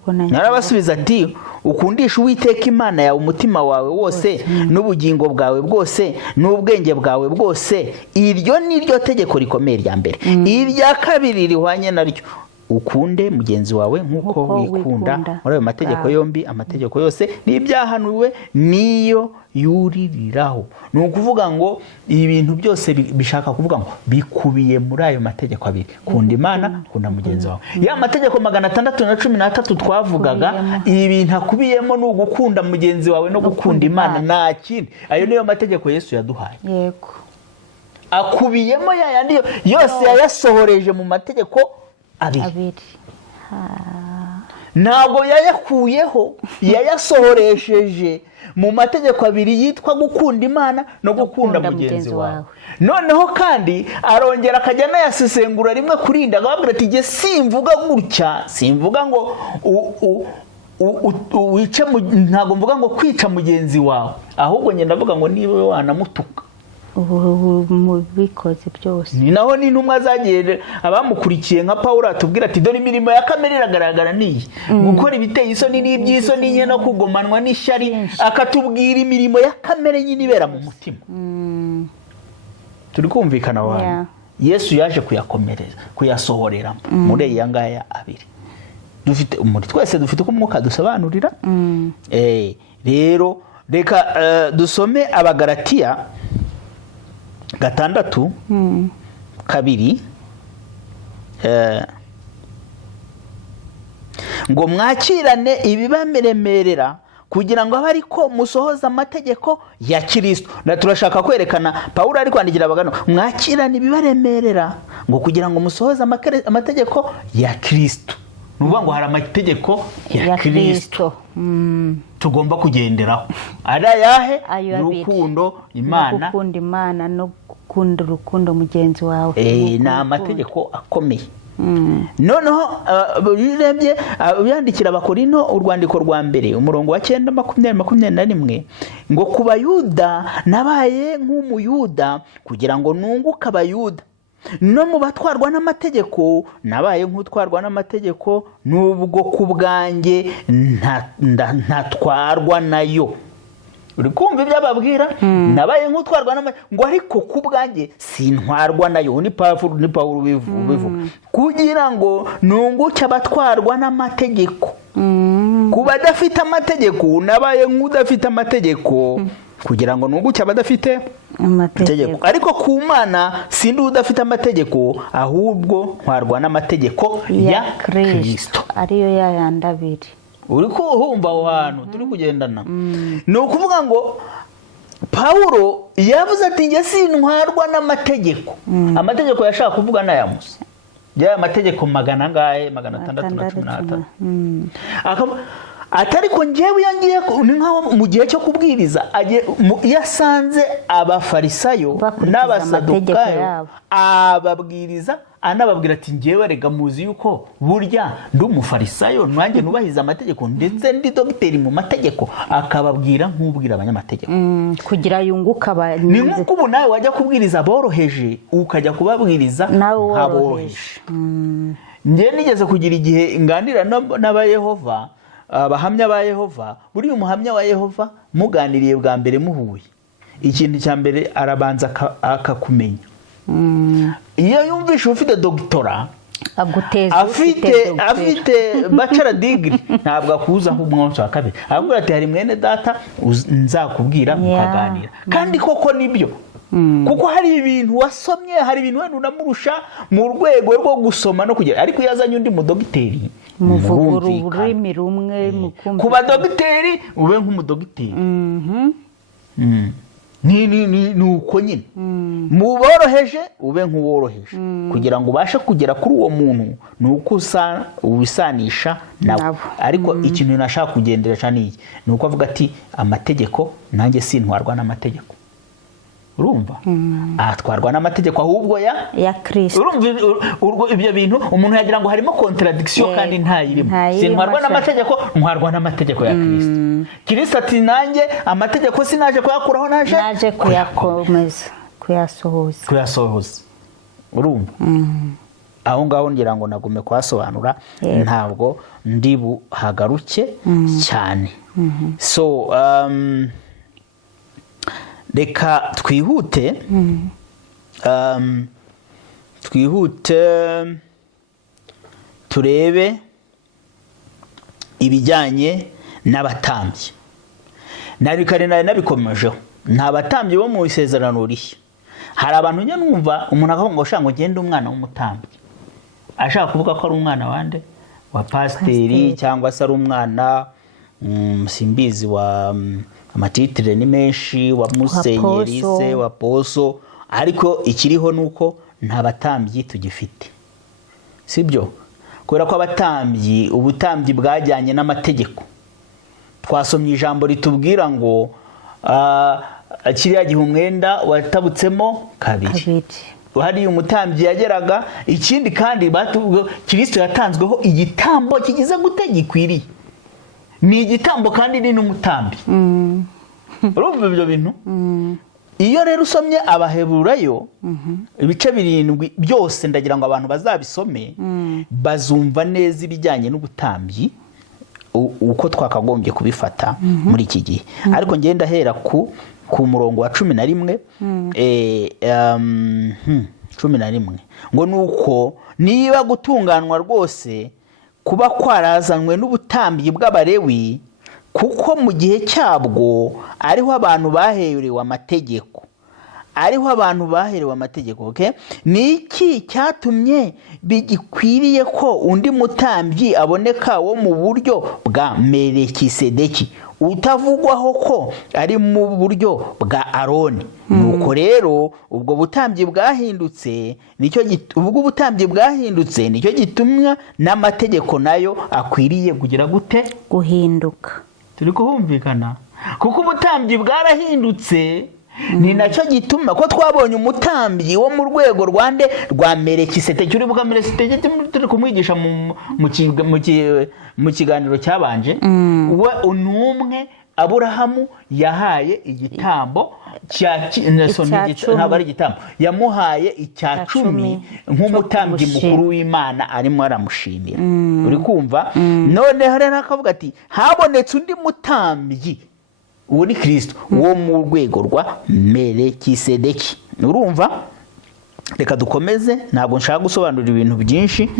Narabasubiza ati ukundisha Uwiteka Imana yawe umutima wawe wose n'ubugingo bwawe bwose n'ubwenge bwawe bwose. Iryo ni ryo tegeko rikomeye rya mbere. Irya kabiri rihwanye naryo, ukunde mugenzi wawe nk'uko wikunda. Muri ayo mategeko yombi, amategeko yose n'ibyahanuwe niyo yuririraho. Ni ukuvuga ngo ibintu byose bishaka kuvuga ngo bikubiye muri ayo mategeko abiri: kunda Imana, kunda mugenzi wawe. Ya mategeko 613 twavugaga, ibintu akubiyemo ni ugukunda mugenzi wawe no gukunda Imana, nta kindi. Ayo niyo mategeko Yesu yaduhaye. Yego, akubiyemo yayandi yose yayasohoreje mu mategeko abiri. Ntabwo yayakuyeho, yayasohoresheje mu mategeko abiri yitwa gukunda Imana no gukunda mugenzi wawe. Noneho kandi arongera akajya anayasesengura rimwe kurinda, akababwira ati jye simvuga gutya, simvuga ngo wice, ntabwo mvuga ngo kwica mugenzi wawe, ahubwo njye ndavuga ngo niba wanamutuka mubikoze byose. Ni naho n'intumwa zagiye abamukurikiye nka Pawulo atubwira ati dore imirimo ya kamere iragaragara niyi: gukora ibiteye isoni n'iby'isoni nye no kugomanwa n'ishyari. Akatubwira imirimo ya kamere nyine ibera mu mutima. Turi kumvikana abantu. Yesu yaje kuyakomereza, kuyasohorera muri iya ngaya abiri. Dufite muri twese dufite ko umwuka dusobanurira. Rero reka dusome Abagalatiya 6:2 ngo mwakirane ibibameremerera kugira ngo abe ariko musohoza amategeko ya Kristo. Na turashaka kwerekana Pawulo ari kwandikira abagano, mwakirane ibibaremerera ngo kugira ngo musohoze amategeko ya Kristo. Nuvuga ngo hari amategeko ya Kristo tugomba kugenderaho. Ari ayahe? Urukundo Imana, gukunda Imana no gukunda urukundo mugenzi wawe. Ni amategeko akomeye. Noneho birebye byandikira Abakorinto urwandiko rwa mbere umurongo wa 9:21 ngo ku Bayuda nabaye nk'umuyuda kugira ngo nunguke Abayuda, no mu batwarwa n'amategeko nabaye nk'utwarwa n'amategeko, nubwo ku bwanjye ntatwarwa nayo. Uri kumva ibyo ababwira? Nabaye nk'utwarwa ngo ariko ku bwanjye sintwarwa nayo. Ni Pawulo bivuga kugira ngo nunguke abatwarwa n'amategeko. Ku badafite amategeko nabaye nk'udafite amategeko kugira ngo nunguke abadafite amategeko. Ariko ku Mana sindi udafite amategeko, ahubwo ntwarwa n'amategeko ya Kristo, ariyo yayandabiri. Uri kuhumva abantu turi kugendana. Ni ukuvuga ngo Pawulo yavuze ati njye sintwarwa n'amategeko. Amategeko yashaka kuvuga n'aya Musa, ya mategeko 613. Atari ko njyewe yangiye nkaho mu gihe cyo kubwiriza yasanze abafarisayo n'abasadukayo ababwiriza, anababwira ati njyewe rega muzi yuko burya ndi umufarisayo, nanjye nubahiza amategeko ndetse ndi dogiteri mu mategeko. Akababwira nk'ubwira abanyamategeko kugira yunguka. Ni nk'uko ubu nawe wajya kubwiriza aboroheje ukajya kubabwiriza nk'aboroheje. Njye nigeze kugira igihe nganira n'abayehova, abahamya ba Yehova. Buri umuhamya wa Yehova muganiriye bwa mbere muhuye, ikintu cya mbere arabanza akakumenya. Iyo yumvishe ufite doctora, afite bachelor degree, ntabwo akuzaho umwonso wa kabiri. Avuga ati hari mwene data nzakubwira mukaganira. Kandi koko nibyo, kuko hari ibintu wasomye, hari ibintu wenda unamurusha mu rwego rwo gusoma no kugira. Ariko yazanye undi mudogiteri muvugura ururimi rumwe mukumva. Kuba dogiteri ube nk'umudogiteri. Ni uko nyine. Muboroheje ube nk'uworoheje, kugira ngo ubashe kugera kuri uwo muntu ni uko ubisanisha nabo. Ariko ikintu nashaka kugenderesha ni uko avuga ati amategeko nanjye sintwarwa n'amategeko. urumva atwarwa n'amategeko ahubwo ya Kristo. urumva ibyo bintu umuntu yagira ngo harimo contradiction kandi ntayirimo. Sintwarwa n'amategeko, ntwarwa n'amategeko ya Kristo. Kristo ati nanjye amategeko sinaje kuyakuraho, naje kuyakomeza, kuyasohoza. Urumva aho ngaho ngira ngo nagume kuhasobanura, ntabwo ndi buhagaruke cyane. So reka twihute turebe ibijyanye n'abatambyi. Nari nabikomejeho, nta batambyi bo mu isezerano rishya. Hari abantu njya numva umuntu akavuga ngo ushaka ugende umwana w'umutambyi, ashaka kuvuga ko ari umwana wande wa pasiteri cyangwa se ari umwana simbizi wa amatitire ni menshi, wa musenyeri se, wa poso, ariko ikiriho nuko nta batambyi tugifite, sibyo? Kubera ko abatambyi, ubutambyi bwajyanye n'amategeko. Twasomye ijambo ritubwira ngo kiriya gihe umwenda watabutsemo kabiri. Hari umutambyi yageraga. Ikindi kandi Kristo yatanzweho igitambo kigize gute gikwiriye. Ni igitambo kandi ni n'umutambyi. Urumva ibyo bintu? Iyo rero usomye Abaheburayo ibice 7 byose, ndagira ngo abantu bazabisome bazumva neza ibijyanye n'ubutambyi uko twakagombye kubifata muri iki gihe. Ariko ngenda hera ku murongo wa 11 11 ngo nuko niba gutunganwa rwose kuba kwarazanwe n'ubutambyi bw'Abalewi, kuko mu gihe cyabwo ariho abantu baherewe amategeko, okay? Niki cyatumye bigikwiriye ko undi mutambyi aboneka wo mu buryo bwa Melekisedeki, utavugwaho ko ari mu buryo bwa Aroni? Nuko rero ubwo butambyi bwahindutse nicyo gitumwa n'amategeko nayo akwiriye kugira gute? Guhinduka. Turi kuhumvikana? Kuko ubutambyi bwarahindutse, ni nacyo gituma ko twabonye umutambyi wo mu rwego rwa Melekisedeki. Uri buka Melekisedeki turi kumwigisha mu kiganiro cyabanje. We unumwe Aburahamu yahaye igitambo ntabwo ari igitambo, yamuhaye icya 10 nk'umutambyi mukuru w'Imana arimo aramushimira. Uri kumva? Noneho rero akavuga ati habonetse undi mutambyi, uwo ni Kristo, wo mu rwego rwa Melekisedeki. Urumva? Reka dukomeze, ntabwo nshaka gusobanura ibintu byinshi,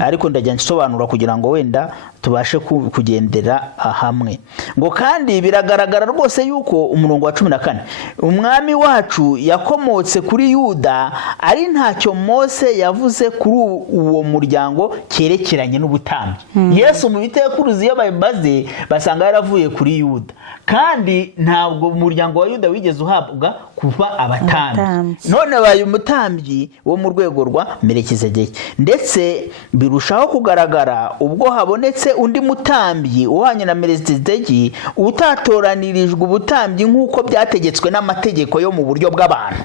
ariko ndajya nsobanura kugira ngo wenda tubashe kugendera hamwe. Ngo kandi biragaragara rwose yuko umurongo wa 14 umwami wacu yakomotse kuri Yuda, ari ntacyo Mose yavuze kuri uwo muryango cyerekeranye n'ubutambyi. Yesu mu bitekuruzi iyo babibaze basanga yaravuye kuri Yuda, kandi ntabwo umuryango wa Yuda wigeze uhabwa kuva abatambyi. None baye umutambyi wo mu rwego rwa Melekisedeki. Ndetse birushaho kugaragara ubwo habonetse undi mutambyi uhanye na Melekisedeki, utatoranirijwe ubutambyi nk'uko byategetswe n'amategeko yo mu buryo bw'abantu.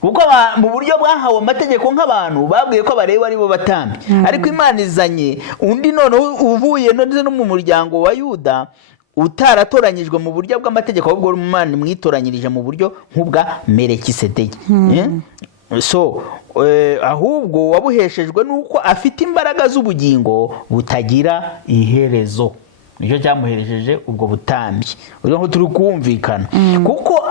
Kuko mu buryo bwahawe amategeko nk'abantu babwiye ko Abalewi ari bo batambyi, ariko Imana izanye undi none uvuye no mu muryango wa Yuda, utaratoranyijwe mu buryo bw'amategeko, ahubwo Imana mwitoranyirije mu buryo nk'ubwa Melekisedeki. So ahubwo wabuheshejwe nuko afite imbaraga z'ubugingo butagira iherezo. Nicyo cyamuherejeje ubwo butambyi. Urimo turi kumvikana. Kuko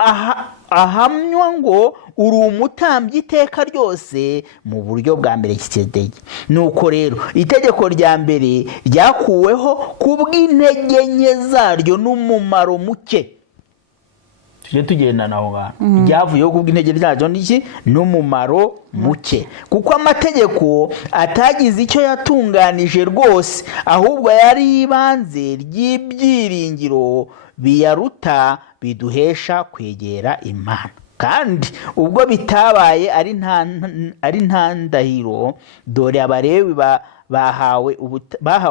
ahamywa ngo uri umutambyi iteka ryose mu buryo bwa Melekisedeki. Nuko rero itegeko rya mbere ryakuweho kubw'intege nke zaryo n'umumaro muke. Tujye tugendana aho ngaho. Ryavuyeho kubw'intege zaryo n'iki? N'umumaro muke. Kuko amategeko atagize icyo yatunganije rwose, ahubwo yari ibanze ry'ibyiringiro biyaruta biduhesha kwegera Imana. kandi ubwo bitabaye ari nta ndahiro, dore Abalewi bahawe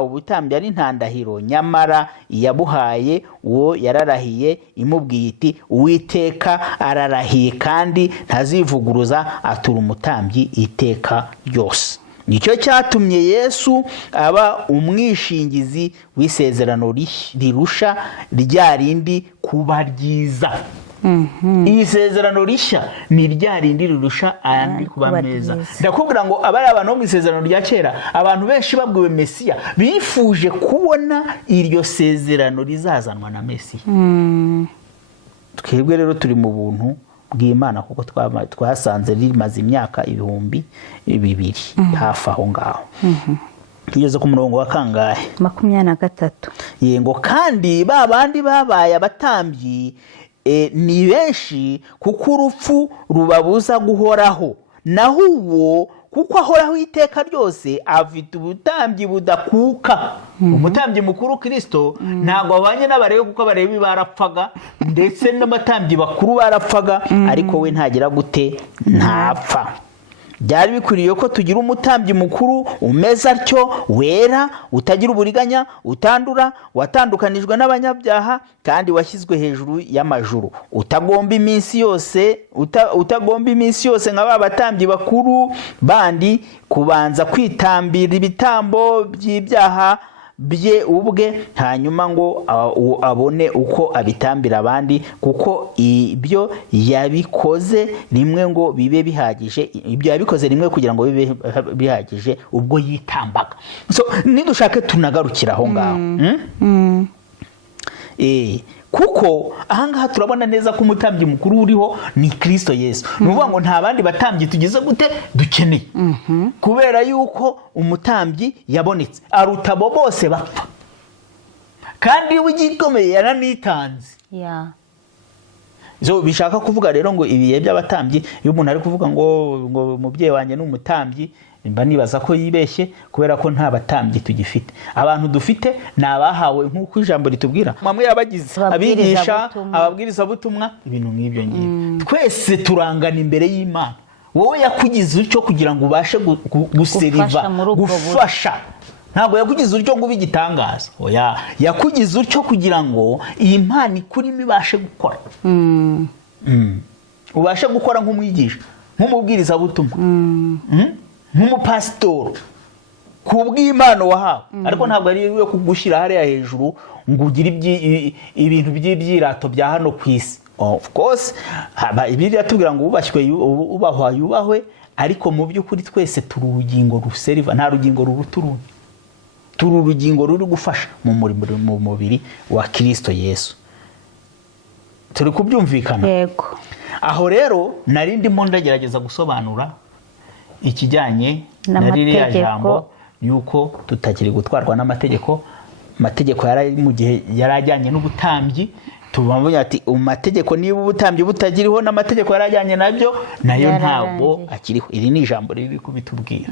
ubutambyi ari nta ndahiro, nyamara iyabuhaye uwo yararahiye imubwiye iti Uwiteka ararahiye kandi ntazivuguruza, atura umutambyi iteka ryose. Nicyo cyatumye Yesu aba umwishingizi w'isezerano rirusha rya rindi kuba ryiza. Iri sezerano rishya ni rya rindi rirusha ayandi kuba meza. Ndakubwira ngo abari abantu bo mu isezerano rya kera, abantu benshi babwiwe Mesiya bifuje kubona iryo sezerano rizazanwa na Mesiya. Twebwe rero turi mu buntu bw'Imana kuko twasanze rimaze imyaka 2000 hafi aho ngaho. Tugeze ku murongo wa kangahe? 23. Yengo kandi babandi babaye abatambyi ni benshi kuko urupfu rubabuza guhoraho, naho uwo kuko ahoraho iteka ryose afite ubutambyi budakuka. Umutambyi mukuru Kristo ntabwo abanye n'Abalewi kuko Abalewi barapfaga ndetse n'abatambyi bakuru barapfaga, ariko we ntagira gute, ntapfa. Byari bikwiriye ko tugira umutambyi mukuru umeze atyo, wera, utagira uburiganya, utandura, watandukanijwe n'abanyabyaha kandi washyizwe hejuru y'amajuru, utagomba iminsi yose nka ba batambyi bakuru bandi kubanza kwitambira ibitambo by'ibyaha bye ubwe, hanyuma ngo abone uko abitambira abandi, kuko ibyo yabikoze rimwe ngo bibe bihagije, ibyo yabikoze rimwe kugira ngo bibe bihagije ubwo yitambaga. So nidushake tunagarukira aho ngaho. Kuko ahangaha turabona neza ko umutambyi mukuru uriho ni Kristo Yesu. Nuvuga ngo nta bandi batambyi tugize gute dukeneye, kubera yuko umutambyi yabonetse aruta abo bose bapfa, kandi w'igikomeye yaranitanze. So bishaka kuvuga rero ngo ibihe by'abatambyi, iyo umuntu ari kuvuga ngo umubyeyi wanjye ni umutambyi, mba nibaza ko yibeshye, kubera ko nta batambyi tugifite. Abantu dufite ni abahawe nk'uko ijambo ritubwira, bamwe yabagize abigisha, ababwiriza butumwa, ibintu nk'ibyo ngibyo. Twese turangana imbere y'Imana. Wowe yakugize utyo kugira ngo ubashe guseriva, gufasha. Ntabwo yakugize utyo ngo ubigitangaza, oya, yakugize utyo kugira ngo iyi mpano ikurimo ibashe gukora. Ubashe gukora nk'umwigisha, nk'umubwiriza butumwa, nk'umupasitoro, kubw'Imana wahawe. Ariko ntabwo ari we kugushyira hariya hejuru ngo ugire ibintu by'ibyirato bya hano ku isi. Of course Bibiliya tubwira ngo ubahwa yubahwe, ariko mu by'ukuri twese turi urugingo ruseriva, nta rugingo ruruta urundi. Turi urugingo ruri gufasha mu mubiri wa Kristo Yesu. Turi kubyumvikana? Yego. Aho rero nari ndimo ndagerageza gusobanura ikijyanye na ririya jambo yuko tutakiri gutwarwa n'amategeko. Amategeko yari mu gihe yarajyanye n'ubutambyi. Tubamvuye ati amategeko niba ubutambyi butagiriho n'amategeko yarajyanye nabyo, nayo ntabwo akiriho. Iri ni ijambo riri kubitubwira.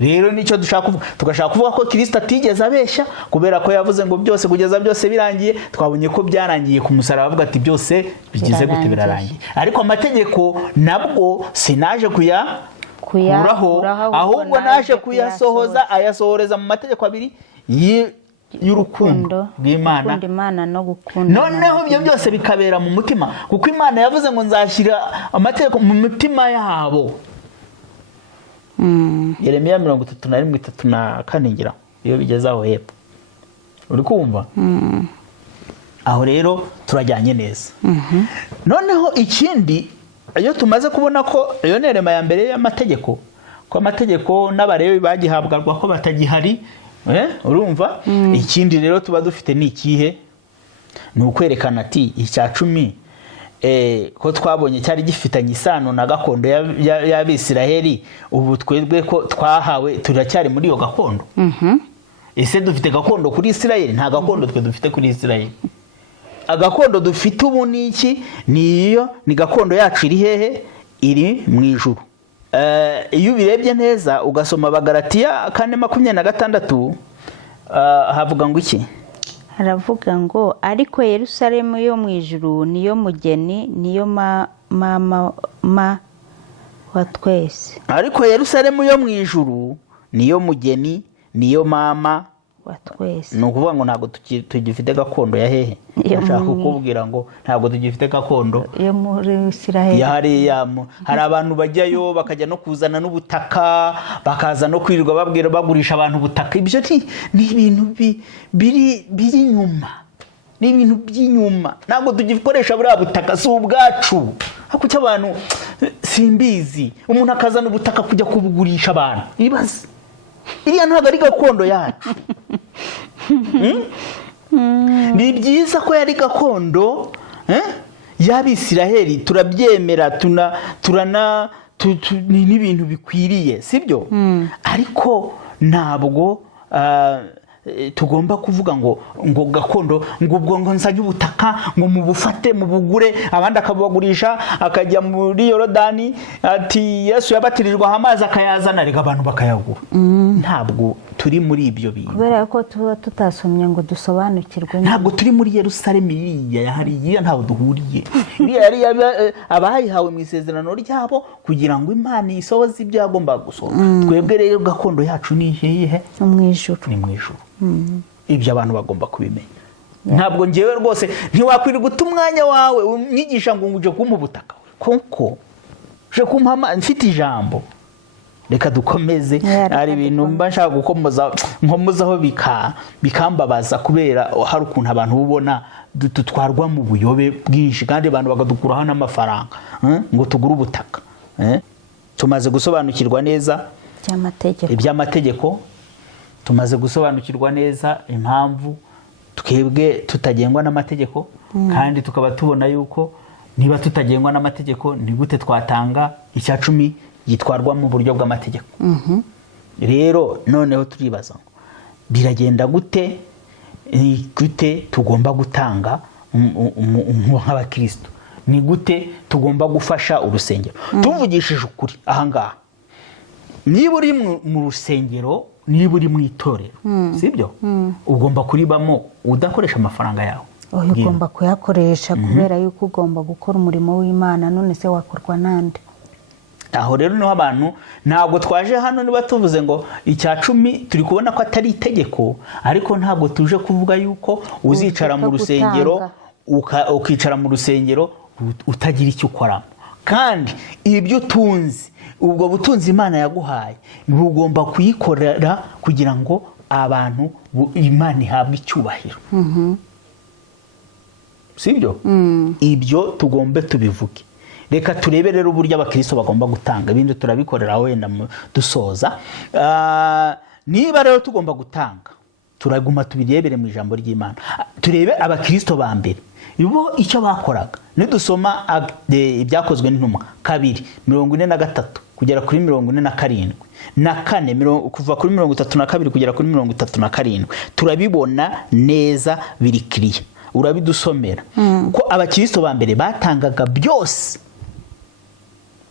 Rero nicyo dushaka kuvuga, tugashaka kuvuga ko Kristo atigeze abeshya, kubera ko yavuze ngo byose kugeza byose birangiye. Twabonye ko byarangiye ku musaraba, avuga ati byose bigize gute, birarangiye. Ariko amategeko nabwo sinaje kuraho, ahubwo naje kuyasohoza, ayasohoreza mu mategeko abiri y'urukundo rw'Imana. Noneho ibyo byose bikabera mu mutima, kuko Imana yavuze ngo nzashyira amategeko mu mitima yabo. Yeremiya 31:34 ngira iyo bigeze aho hepfo. Uri kumva? Aho rero turajyanye neza. Noneho ikindi, iyo tumaze kubona ko iyo nerema ya mbere y'amategeko, ko amategeko n'Abalewi bagihabwa ko batagihari, urumva? Ikindi rero tuba dufite ni ikihe? Ni ukwerekana ati icya 10 ko twabonye cyari gifitanye isano na gakondo y'Abisiraheli. Ubu twebwe ko twahawe turacyari muri iyo gakondo. Ese dufite gakondo kuri Isiraheli? Nta gakondo twe dufite kuri Isiraheli. Agakondo dufite ubu ni iki? Ni gakondo yacu iri hehe? Iri mu ijuru. Iyo ubirebye neza ugasoma Abagalatiya 4:26, havuga ngo iki? haravuga ngo ariko Yerusalemu yo mu ijuru niyo mugeni niyo mama wa twese. Ariko Yerusalemu yo mu ijuru niyo mugeni niyo mama wa twese. ni ukuvuga ngo ntabwo tugifite gakondo ya hehe. Ndashaka kukubwira ngo ntabwo tugifite gakondo yo muri Isiraheli. hari abantu bajyayo bakajya no kuzana n'ubutaka bakaza no kwirirwa bagurisha abantu ubutaka. Ibyo ni ibintu biri inyuma, ni ibintu by'inyuma. Ntabwo tugikoresha buriya butaka, si ubwacu. Kuki abantu simbizi umuntu akazana ubutaka kujya kubugurisha abantu? Ibaze, iriya ntabwo ari gakondo yacu. Ni byiza ko yari gakondo y'Abisiraheli, turabyemera, ni n'ibintu bikwiriye, sibyo? Ariko ntabwo tugomba kuvuga ngo gakondo ngo nsajye ubutaka ngo mubufate mubugure abandi akabugurisha akajya muri Yorodani ati Yesu yabatirijwe amazi akayazana reka abantu bakayagura. Ntabwo turi muri ibyo bintu, kubera ko tuba tutasomye ngo dusobanukirwe. Ntabwo turi muri Yerusalemu iriya hariya, ntabwo duhuriye. Iriya yari abahayihawe mu isezerano ryabo kugira ngo Imana isohoze ibyo yagomba gusohoza. Twebwe rero gakondo yacu ni iyihe? Mu ijuru. Ni mu ijuru. Ibyo abantu bagomba kubimenya. Ntabwo ngewe rwose ntiwakwiriye guta umwanya wawe unyigisha ngo uje kumpa ubutaka, kuko je kumpa mfite ijambo. Reka dukomeze. Hari ibintu mba nshaka nkomozaho bikambabaza, kubera hari ukuntu abantu ubona dutwarwa mu buyobe bwinshi kandi abantu bakadukuraho n'amafaranga ngo tugure ubutaka. Tumaze gusobanukirwa neza iby'amategeko, tumaze gusobanukirwa neza impamvu twebwe tutagengwa n'amategeko, kandi tukaba tubona yuko niba tutagengwa n'amategeko ni gute twatanga icya 10 gitwarwa mu buryo bw'amategeko. Rero noneho turibaza biragenda gute, ni gute tugomba gutanga nk'abakristo, ni gute tugomba gufasha urusengero. Tuvugishije ukuri ahangaha, niba uri mu rusengero, niba uri mu itorero, sibyo? Ugomba kuribamo udakoresha amafaranga yawe. Ugomba kuyakoresha kubera yuko ugomba gukora umurimo w'Imana, none se wakorwa nande? Aho rero niho abantu, ntabwo twaje hano niba tuvuze ngo icya 10 turi kubona ko atari itegeko, ariko ntabwo tuje kuvuga yuko uzicara mu rusengero ukicara mu rusengero utagira icyo ukoramo. Kandi ibyo utunze, ubwo butunzi Imana yaguhaye, bugomba kuyikorera kugira ngo abantu Imana ihabwe icyubahiro. Sibyo? Ibyo tugombe tubivuge. Reka turebe rero uburyo abakristo bagomba gutanga, ibindi turabikorera wenda dusoza. Niba rero tugomba gutanga, turaguma tubirebere mu ijambo ry'Imana. Turebe abakristo ba mbere ibo icyo bakoraga. Nidusoma ibyakozwe n'intumwa 2:43 kugera kuri 47 na 4 kuva kuri 32 kugera kuri 37, turabibona neza biri clear. Urabidusomera ko abakristo ba mbere batangaga byose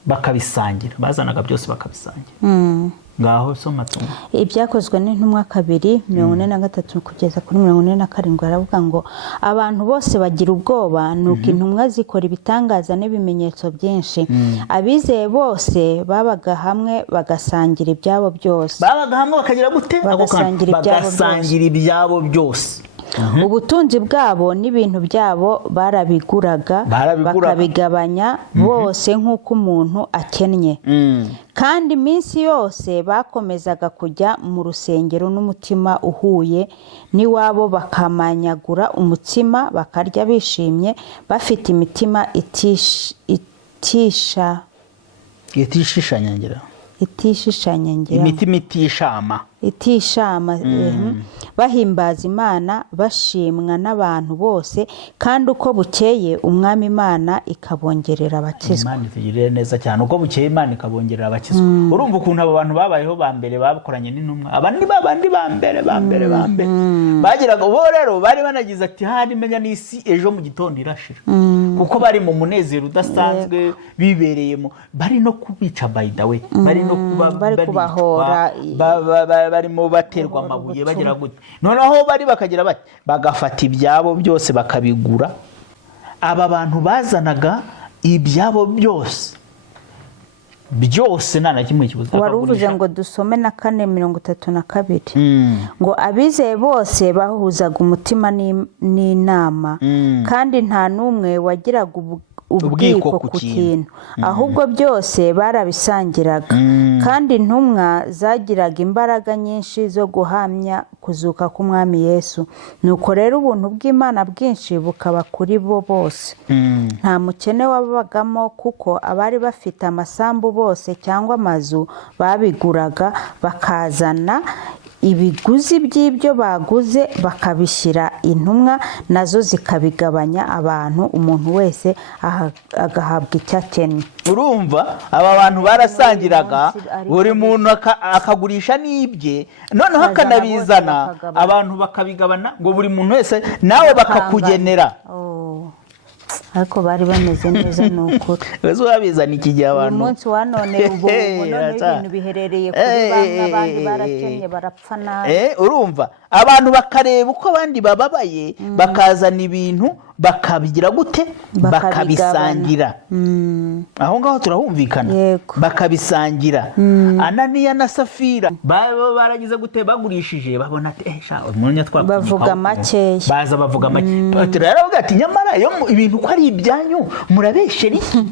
bakabisangira, bazanaga byose bakabisangira. Ngaho soma tumwe. Ibyakozwe n'intumwa 2:43 kugeza kuri 47 aravuga ngo abantu bose bagira ubwoba, nuko intumwa zikora ibitangaza n'ibimenyetso byinshi. Abizeye bose babaga hamwe bagasangira ibyabo byose. Babaga hamwe bakagira gute? Bagasangira ibyabo byose. Ubutunzi bwabo n'ibintu byabo barabiguraga bakabigabanya bose nk'uko umuntu akennye. Kandi iminsi yose bakomezaga kujya mu rusengero n'umutima uhuye n'iwabo, bakamanyagura umutsima bakarya bishimye, bafite imitima itishama, bahimbaza Imana, bashimwa n'abantu bose, kandi uko bukeye umwami Imana ikabongerera abakizwa. Imana itugirire neza cyane, uko bukeye Imana ikabongerera abakizwa. Urumva ukuntu abo bantu babayeho ba mbere bakoranye n'intumwa, abandi babandi ba mbere bagiraga bo rero bari banagize ati hari menya n'isi ejo mu gitondo irashira, kuko bari mu munezero udasanzwe bibereyemo, bari no kubica by the way, bari no kuba bari kubahora, barimo baterwa amabuye bagira gute, noneho bari bakagira bati bagafata ibyabo byose bakabigura. Aba bantu bazanaga ibyabo byose nta na kimwe kibuza. Wari uvuze ngo dusome na 4:32 ngo abizeye bose bahuzaga umutima n'inama, kandi nta n'umwe wagiraga ubwiko ku kintu, ahubwo byose barabisangiraga, kandi intumwa zagiraga imbaraga nyinshi zo guhamya kuzuka k'umwami Yesu. Nuko rero ubuntu bw'Imana bwinshi bukaba kuri bo bose. Nta mukene wabagamo, kuko abari bafite amasambu bose cyangwa amazu babiguraga bakazana ibiguzi by'ibyo baguze bakabishyira intumwa, nazo zikabigabanya abantu, umuntu wese agahabwa icyo akennye. Urumva aba bantu barasangiraga, buri muntu akagurisha n'ibye, noneho akanabizana abantu bakabigabana, ngo buri muntu wese nawe bakakugenera. Ariko bari bameze neza n'ukuri. Wezo babizana iki gihe abantu. Uyu munsi wa none ubu ibintu biherereye kuri bamwe, abandi barakennye barapfa nabi. Urumva abantu bakareba uko abandi bababaye, bakazana ibintu bakabigira gute, bakabisangira. Aho ngaho turahumvikana, bakabisangira. Ananiya na Safira baragize gute, bagurishije babona ati umunya twakuvuga, bavuga make, baza bavuga make. Petero yaravuga ati nyamara ibintu ko ari ibyanyu murabeshera iki?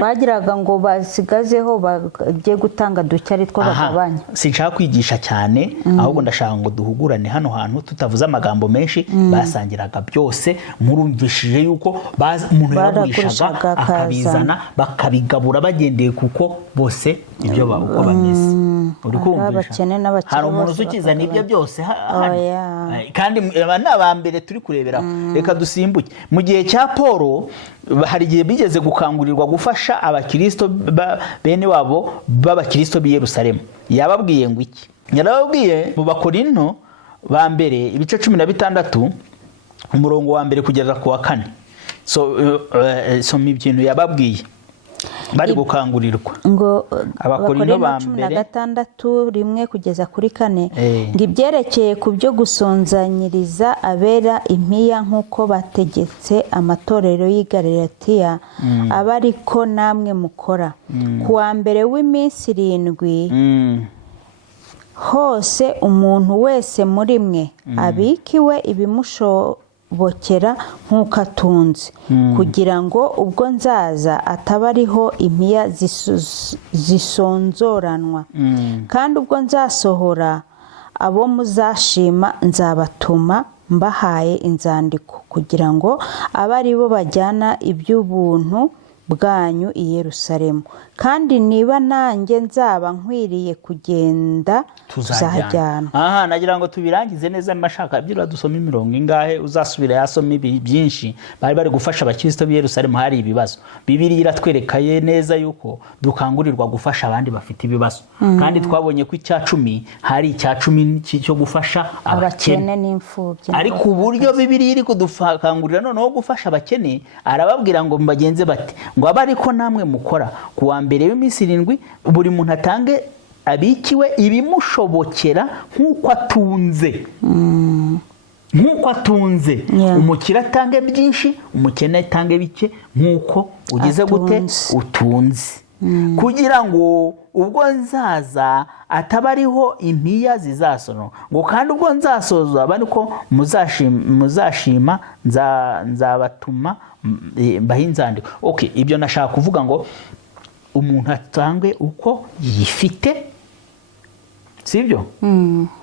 Bagiraga ngo basigazeho bagiye gutanga duke ari two bagabanya. Sinshaka kwigisha cyane, ahubwo ndashaka ngo duhugurane hano hantu tutavuze amagambo menshi. Basangiraga byose, murumvishije yuko umuntu yagurishaga akabizana bakabigabura bagendeye kuko bose ibyo uko bameze. Uri kumvisha hari umuntu uzukizana ibyo byose kandi aba mbere turi kurebera. Reka dusimbuke mu gihe cya Paulo, hari igihe bigeze gukangurirwa gufasha abakristo bene wabo b'abakristo b'i Yerusalemu. Yababwiye ngo iki? Yarababwiye mu Bakorinto ba mbere ibice 16 umurongo wa mbere kugeza ku wa 4. So ibintu yababwiye bari gukangurirwa ngo Abakorinto ba mbere 16:1 kugeza kuri 4 ngo ibyerekeye ku byo gusonzanyiriza abera impiya nk'uko bategetse amatorero y'i Galatiya, aba ariko namwe mukora. Ku wa mbere w'iminsi 7 hose umuntu wese muri mwe abikiwe ibimushobokera nk'uko atunze, kugira ngo ubwo nzaza ataba ariho impiya zisonzoranwa. Kandi ubwo nzasohora abo muzashima nzabatuma mbahaye inzandiko, kugira ngo abe ari bo bajyana iby'ubuntu bwanyu i Yerusalemu. Kandi niba nanjye nzaba nkwiriye kugenda tuzajyana. Nagira ngo tubirangize neza, mashaka byira dusoma imirongo ingahe uzasubira yasoma byinshi. Bari gufasha abakristo b'i Yerusalemu, hari ibibazo. Bibiliya iratwerekaye neza yuko dukangurirwa gufasha abandi bafite ibibazo. Kandi twabonye ko icya 10 hari icya 10 cyo gufasha abakene n'imfubyi. Ariko uburyo Bibiliya iri kudukangurira noneho gufasha abakene, arababwira ngo mbagenze bati ngo aba ariko namwe mukora. Ku wa mbere w'iminsi 7 buri muntu atange abikiwe ibimushobokera nk'uko atunze. Nk'uko atunze. Umukire atange byinshi, umukene atange bike nk'uko ugize gute utunze. Kugira ngo ubwo nzaza ataba ariho impiya zizasonwa. Ngo kandi ubwo nzasoza abandi ko muzashima nzabatuma bahinzandiko. Ibyo nashaka kuvuga ngo umuntu atange uko yifite, sibyo?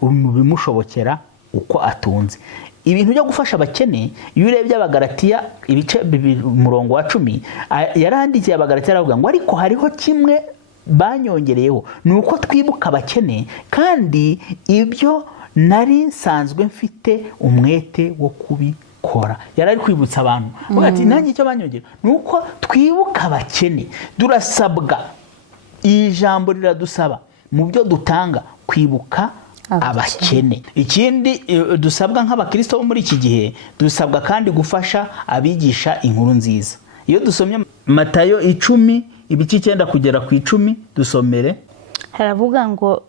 Bimushobokera uko atunze. Ibintu byo gufasha abakene, iyo urebye Abagalatiya ibice umurongo wa 10, yarandikiye Abagalatiya aravuga ngo ariko hariho kimwe banyongereyeho, nuko twibuka abakene, kandi ibyo nari nsanzwe mfite umwete wo kubikora. Yarari kwibutsa abantu ati nanjye icyo banyongera nuko twibuka abakene. Durasabwa, ijambo riradusaba mu byo dutanga kwibuka abakene. Ikindi dusabwa nk'abakristo bo muri iki gihe, dusabwa kandi gufasha abigisha inkuru nziza. Iyo dusomye Matayo 10 ibice 9 kugera ku 10, dusomere. Haravuga ngo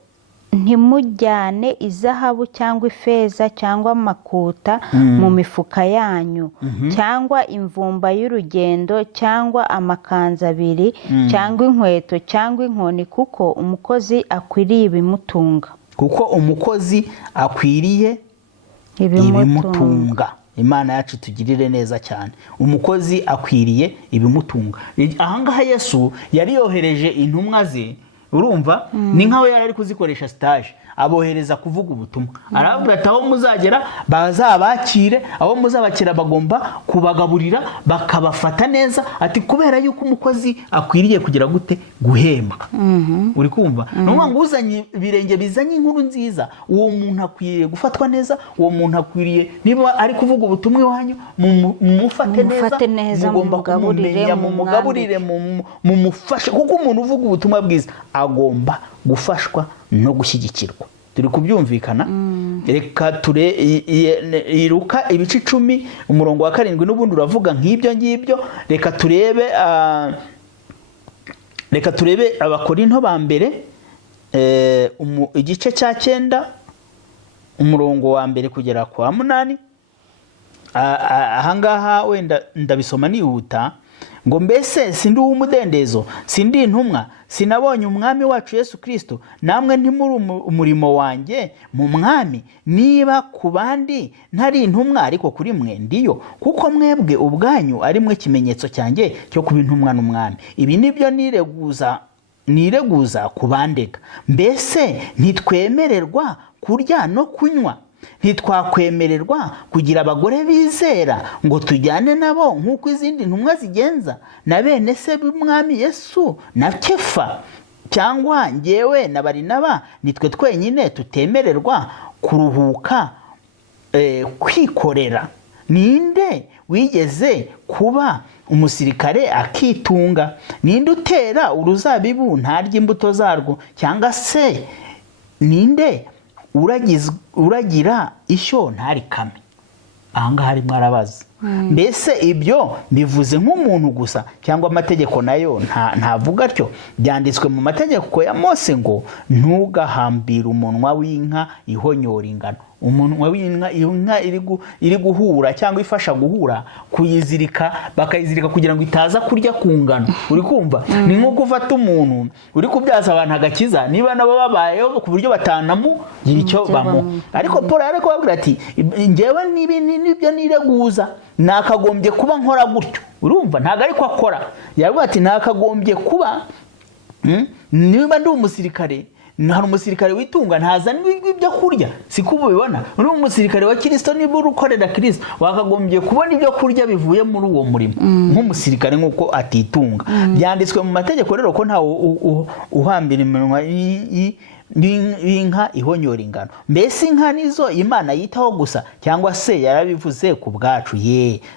ntimujyane izahabu cyangwa ifeza cyangwa amakuta mu mifuka yanyu, cyangwa imvumba y'urugendo cyangwa amakanzu abiri, cyangwa inkweto cyangwa inkoni, kuko umukozi akwiriye ibimutunga. Kuko umukozi akwiriye ibimutunga. Imana yacu tugirire neza cyane. Umukozi akwiriye ibimutunga. Ahangaha Yesu yari yohereje intumwa ze, urumva, ni nkaho yari ari kuzikoresha stage, abohereza kuvuga ubutumwa. Aravuga ati aho muzagera bazabakire, aho muzabakira bagomba kubagaburira, bakabafata neza, ati kubera yuko umukozi akwiriye kugira gute, guhembwa. Uri kumva? Nubwo ngo uzanye ibirenge bizanye inkuru nziza, uwo muntu akwiriye gufatwa neza, uwo muntu akwiriye, niba ari kuvuga ubutumwa iwanyu, mumufate neza, mugomba kumumenya, mumugaburire, mumufashe, kuko umuntu uvuga ubutumwa bwiza agomba gufashwa no gushyigikirwa. Turi kubyumvikana? Reka Luka ibice 10 umurongo wa 7 n'ubundi uravuga nk'ibyo ngibyo. Reka turebe Abakorinto ba mbere igice cya 9 umurongo wa 1 kugera kwa 8. Ahangaha wenda ndabisoma nihuta. Ngo mbese sindi uw'umudendezo, sindi intumwa, sinabonye umwami wacu Yesu Kristo, namwe ntimuri umurimo wanjye mu mwami. Niba ku bandi ntari intumwa, ariko kuri mwe ndiyo, kuko mwebwe ubwanyu ari mwe kimenyetso cyanjye cyo kuba intumwa n'umwami. Ibi nibyo nireguza kubandega. Mbese ntitwemererwa kurya no kunywa? Ntitwakwemererwa kugira abagore bizera ngo tujyane nabo nk'uko izindi ntumwa zigenza, na bene se b'umwami Yesu na Kefa? Cyangwa njyewe na Barinaba nitwe twenyine tutemererwa kuruhuka, kwikorera? Ninde wigeze kuba umusirikare akitunga? Ninde utera uruzabibu ntarya imbuto zarwo? Cyangwa se ninde uragira ishyo ntarikame? Ahangaha hari mwarabaza. Mbese ibyo bivuze nk'umuntu gusa, cyangwa amategeko nayo ntavuga atyo? Byanditswe mu mategeko ya Mose ngo ntugahambire umunwa w'inka ihonyora ingano. Umunwa w'inka, inka iri guhura cyangwa ifasha guhura, kuyizirika, bakayizirika kugira ngo itaza kurya ku ngano. Uri kumva? Ni nko gufata umuntu uri kubyaza abantu agakiza, niba nabo babayeho ku buryo batanamu icyo bamuha. Ariko Paul ariko ababwira ati njyewe nibyo nireguza, nakagombye kuba nkora gutyo. Urumva? Ntago ariko akora. Yavuga ati nakagombye kuba niba ndi umusirikare, hari umusirikare witunga ntazanirwa ibyo kurya, siko ubibona? Uri umusirikare wa Kristo, niba urukorera Kristo, wakagombye kubona ibyo kurya bivuye muri uwo murimo nk'umusirikare, nk'uko atitunga. Byanditswe mu mategeko rero ko ntawe uhambira iminwa y'inka ihonyora ingano. Mbese inka nizo Imana yitaho gusa, cyangwa se yarabivuze ku bwacu?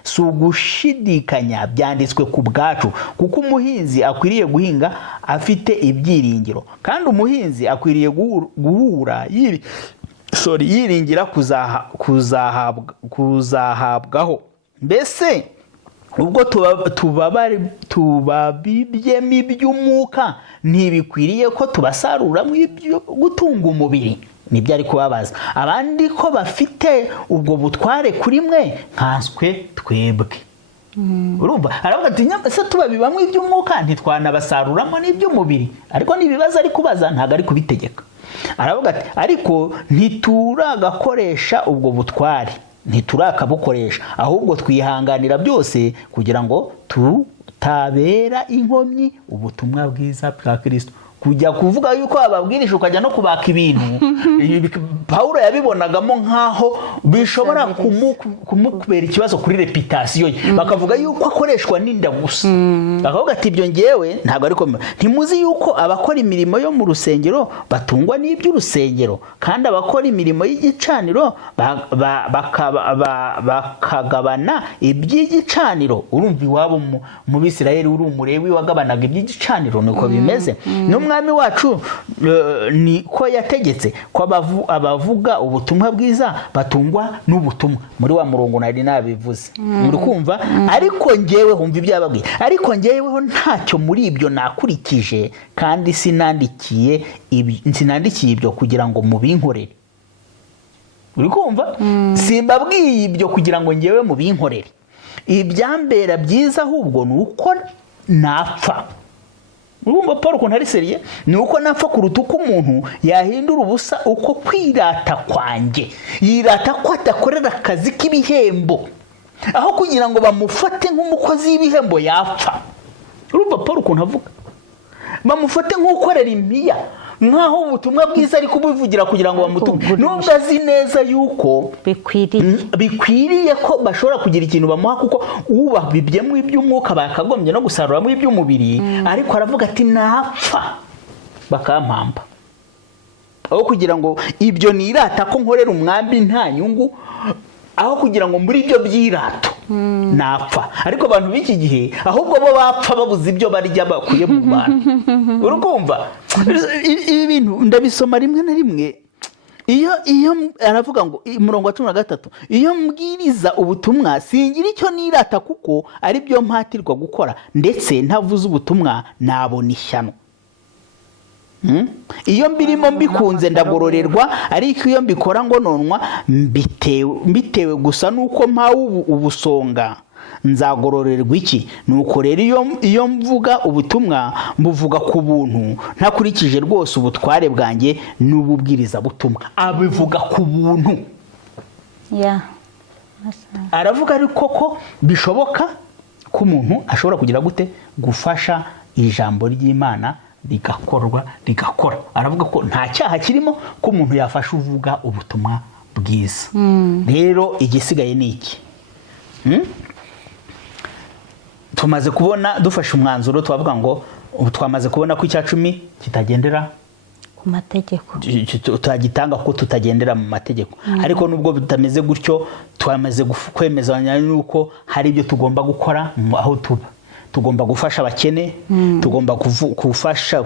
Si ugushidikanya, byanditswe ku bwacu, kuko umuhinzi akwiriye guhinga afite ibyiringiro, kandi umuhinzi akwiriye yiringira kuzahabwaho. Mbese ubwo tubabibyemo iby'umwuka, ntibikwiriye ko tubasaruramo ibyo gutunga umubiri? Nibyo ari kubabaza. Abandi ko bafite ubwo butware kuri mwe, nkanswe twebwe. Urumva? Aravuga ati se tubabibamo iby'umwuka, ntitwanabasaruramo n'iby'umubiri? Ariko nibibaza ari kubaza, ntago ari kubitegeka. Aravuga ati ariko ntituragakoresha ubwo butware, ntiturakabukoresha, ahubwo twihanganira byose kugira ngo tutabera inkomyi ubutumwa bwiza bwa Kristo. Kujya kuvuga yuko ababwirisha ukajya no kubaka ibintu, Paulo yabibonagamo nkaho bishobora kumukubera ikibazo kuri reputation ye, bakavuga yuko akoreshwa n'inda gusa. Bakavuga ati ibyo ngewe ntabwo ariko ntimuzi yuko abakora imirimo yo mu rusengero batungwa n'iby'urusengero, kandi abakora imirimo y'igicaniro bakagabana iby'igicaniro. Urumva iwabo mu Bisirayeli uri umurewi wagabanaga iby'igicaniro, nuko bimeze. N'umwami umwami wacu niko yategetse ko abavuga ubutumwa bwiza batungwa n'ubutumwa. Muri wa murongo nari nabivuze, muri kumva. Ariko njyewe humva ibyababwiye, ariko njyeweho ntacyo muri ibyo nakurikije, kandi sinandikiye ibyo kugira ngo mubinkorere. Uri kumva? Simbabwiye ibyo kugira ngo njyewe mubinkorere. Ibyambera byiza ahubwo ni uko napfa. Urumva Paul ukuntu ari seriye? Ni uko napfa kuruta uko umuntu yahindura ubusa uko kwirata kwanjye. Yirata ko adakorera akazi k'ibihembo, aho kugira ngo bamufate nk'umukozi w'ibihembo yapfa. Urumva Paul ukuntu avuga? Bamufate nk'ukorera impiya, nkaho ubutumwa bwiza ari kubivugira kugira ngo bamutume. Nubwo azi neza yuko bikwiriye ko bashobora kugira ikintu bamuha, kuko ubabibyemo iby'umwuka bakagombye no gusaruramo iby'umubiri. Ariko aravuga ati napfa bakampamba, aho kugira ngo ibyo nirata ko nkorera umwambi nta nyungu, aho kugira ngo muri ibyo byirato napfa. Ariko abantu b'iki gihe ahubwo bo bapfa babuze ibyo barya bakuye mu bantu. Urukumva? Ibi bintu ndabisoma rimwe na rimwe. Iyo aravuga ngo umurongo wa 13, iyo mbwiriza ubutumwa singira icyo nirata kuko ari byo mpatirwa gukora, ndetse ntavuze ubutumwa nabona ishyano. Iyo mbirimo mbikunze ndagororerwa, ariko iyo mbikora ngo nonwa mbitewe gusa nuko mpawe ubusonga nzagororerwa iki? Nuko rero iyo mvuga ubutumwa mbuvuga ku buntu, ntakurikije rwose ubutware bwanjye n'ububwiriza butumwa. Abivuga ku buntu. Aravuga ariko ko bishoboka ko umuntu ashobora kugira gute gufasha ijambo ry'Imana rigakora. Aravuga ko nta cyaha kirimo ko umuntu yafasha uvuga ubutumwa bwiza. Rero igisigaye ni iki? Tumaze kubona, dufashe umwanzuro twavuga ngo twamaze kubona ko icya 10 kitagendera ku mategeko, tutagitanga ko tutagendera mu mategeko. Ariko nubwo bitameze gutyo, twamaze kwemezanya nuko hari ibyo tugomba gukora aho tuba. Tugomba gufasha abakene, tugomba gufasha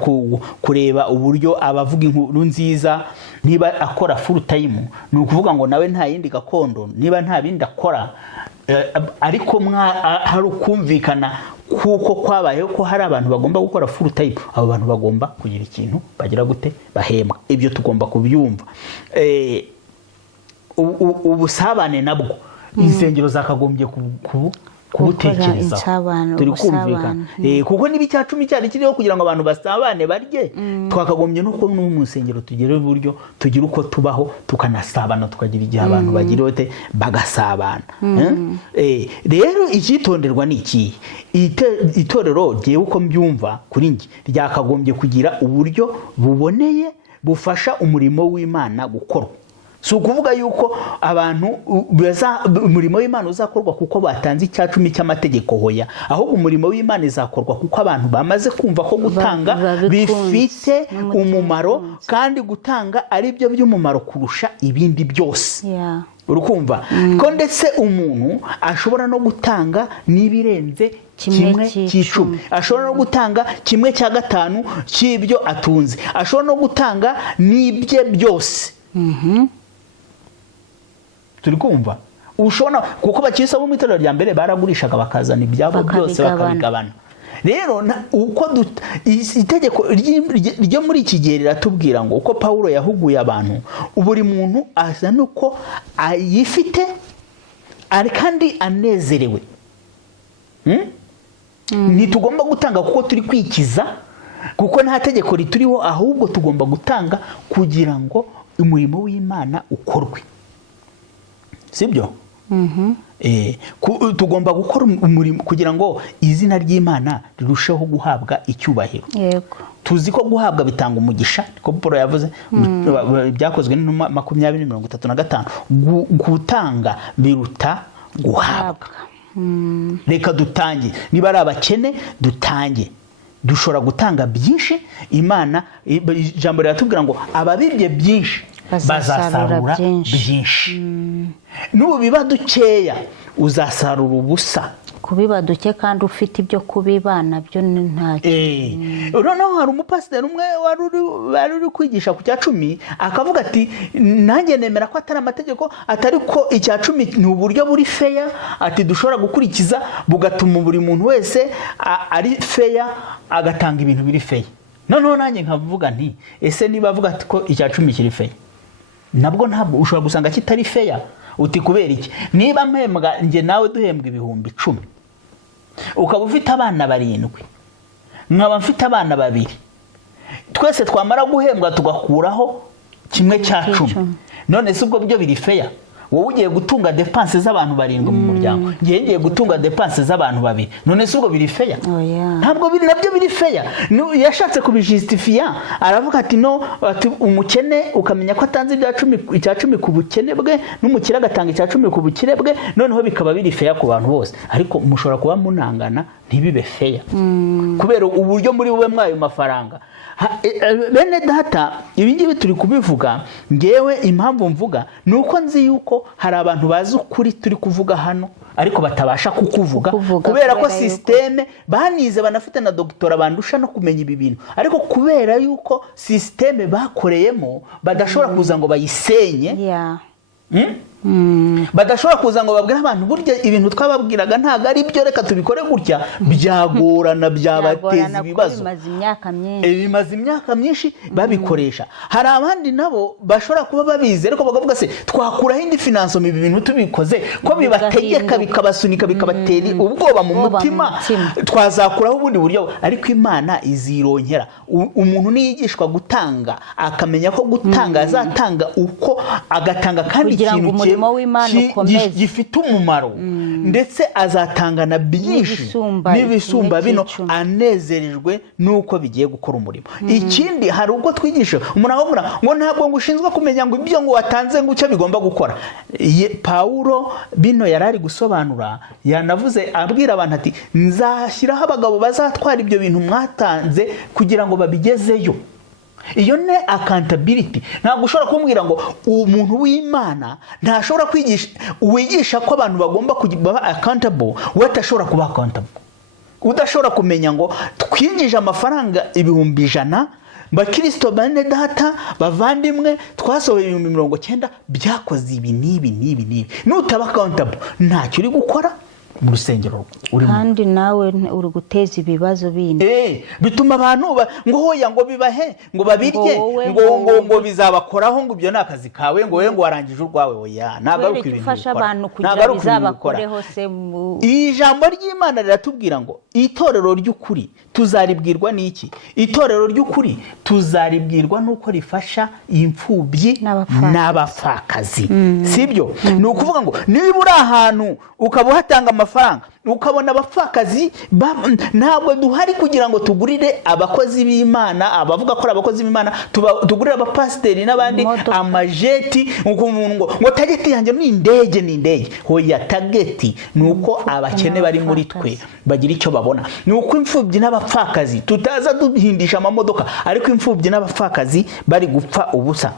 kureba uburyo abavuga inkuru nziza. Niba akora full time, ni ukuvuga ngo nawe nta yindi gakondo, niba nta bindi akora, ariko hari ukumvikana kuko kwabayeho ko hari abantu bagomba gukora full time. Abo bantu bagomba kugira ikintu bagira gute bahembwa. Ibyo tugomba kubyumva. Ubusabane nabwo insengero zakagombye kubutekereza. Turi kumvikana kuko niba icya 10 cyari kiriho kugira ngo abantu basabane barye, twakagombye no ko mu nsengero tugere uburyo tugira uko tubaho, tukanasabana, tukagira igihe abantu bagira ote bagasabana. Rero icyitonderwa ni iki? Itorero giye uko mbyumva kuri ngi ryakagombye kugira uburyo buboneye bufasha umurimo w'Imana gukorwa. Si ukuvuga yuko abantu umurimo w'Imana uzakorwa kuko batanze icya 10 cy'amategeko, hoya. Ahubwo umurimo w'Imana izakorwa kuko abantu bamaze kumva ko gutanga bifite umumaro, kandi gutanga ari byo by'umumaro kurusha ibindi byose. Urukumva? Ko ndetse umuntu ashobora no gutanga n'ibirenze 1/10, ashobora no gutanga 1/5 cy'ibyo atunze, ashobora no gutanga n'ibye byose. Turi kumva? Ushobora kuko bakisa mu itorero rya mbere baragurishaga bakazana ibyabo byose bakabigabana. Rero uko itegeko ryo muri iki gihe riratubwira ngo uko Paulo yahuguye abantu, buri muntu azana uko ayifite kandi anezerewe. Ntitugomba gutanga kuko turi kwikiza, kuko nta tegeko rituriho, ahubwo tugomba gutanga kugira ngo umurimo w'Imana ukorwe. Sibyo? Tugomba gukora umurimo kugira ngo izina ry'Imana rirusheho guhabwa icyubahiro. Yego. Tuzi ko guhabwa bitanga umugisha, ko Paulo yavuze byakozwe n'intumwa 20:35, gutanga biruta guhabwa. Reka dutange, niba ari abakene dutange. Dushobora gutanga byinshi. Imana ijambo riratubwira ngo ababibye byinshi bazasarura byinshi. Nubiba dukeya uzasarura ubusa kubiba duke kandi ufite ibyo kubiba nabyo ntacyo. Noneho hari umupasiteri umwe wari uri kwigisha ku cya cumi akavuga ati nanjye nemera ko atari amategeko, atari ko icya cumi ni uburyo buri feya, ati dushobora gukurikiza bugatuma buri muntu wese ari feya agatanga ibintu biri feya. Noneho nanjye nkavuga nti ese niba avuga ati ko icya cumi kiri feya, nabwo ntabwo ushobora gusanga kitari feya. Uti kubera iki? Niba mpembwa nge nawe duhembwa 10,000, ukaba ufite abana 7, nkaba mfite abana 2, twese twamara guhembwa tugakuraho 1/10, none se ubwo byo biri feya? Wowe ugiye gutunga dépenses z'abantu 7 mu muryango, ngiye gutunga dépenses z'abantu 2, none se ubwo biri feya? Ntabwo biri, nabyo biri feya. Yashatse kubijustifia, aravuga ati no, ati umukene ukamenya ko atanze icya 10 ku bukene bwe, n'umukire agatanga icya 10 ku bukire bwe, noneho bikaba biri feya ku bantu bose. Ariko mushobora kuba munangana ntibibe feya kubera uburyo muri bube mwayo mafaranga. Bene data, ibingibi turi kubivuga, ngewe impamvu mvuga nuko nzi yuko hari abantu bazi ukuri turi kuvuga hano ariko batabasha kukuvuga kubera ko systeme banize banafite na doctora bandusha no kumenya ibi bintu, ariko kubera yuko systeme bakoreyemo badashobora kuza ngo bayisenye. Badashobora kuza ngo babwire abantu burya ibintu twababwiraga ntago ari byo, reka tubikore gutya, byagorana, byabateza ibibazo. Bimaze imyaka myinshi babikoresha. Hari abandi nabo bashobora kuba babizi ariko bakavuga se twakuraho indi finance mu bintu tubikoze ko bibategeka bikabasunika bikabatera ubwoba mu mutima, twazakuraho ubundi buryo. Ariko Imana izironkera umuntu niyigishwa gutanga, akamenya ko gutanga azatanga uko agatanga kandi ikintu gifite umumaro, ndetse azatanga na byinshi n'ibisumba bino, anezerejwe nuko bigiye gukora umurimo. Ikindi, hari ubwo twigisha umuntu avuga ngo ntabwo ngushinzwe kumenya ngo ibyo ngo watanze ngo icyo bigomba gukora. Paulo bino yarari gusobanura, yanavuze abwira abantu ati nzashyiraho abagabo bazatwara ibyo bintu mwatanze kugira ngo babigezeyo. Iyo ne accountability. Ntabwo ushobora kumbwira ngo umuntu w'Imana ntashobora wigisha ko abantu bagomba kuba accountable, watashobora kuba accountable. Udashobora kumenya ngo twinjije amafaranga 100,000, bakristo bane data bavandimwe twasohoye 90 byakoze ibi nibi. Nutaba accountable ntacyo uri gukora mu rusengero urimo, kandi nawe uri guteza ibibazo bindi. Bituma abantu ngo hoya ngo bibahe ngo babirye ngo bizabakoraho ngo ibyo nakazi kawe ngo we ngo warangije urwawe. Oya, nagaruka ibintu ufasha abantu kugira bizabakoreho se. Ijambo ry'Imana riratubwira ngo itorero ry'ukuri tuzaribwirwa n'iki? Itorero ry'ukuri tuzaribwirwa nuko rifasha imfubyi n'abapfakazi. Sibyo? Ni ukuvuga ngo niba uri ahantu ukaba uhatanga amafaranga ukabona abapfakazi, ntabwo duhari kugira ngo tugurire abakozi b'Imana, abavuga ko abakozi b'Imana tugurire abapasiteri n'abandi amajeti, ngo tageti yanjye ni indege. Hoya, tageti nuko abakene bari muri twe bagira icyo babona. Nuko imfubyi n'abapfakazi tutaza duhindisha amamodoka, ariko imfubyi n'abapfakazi bari gupfa ubusa.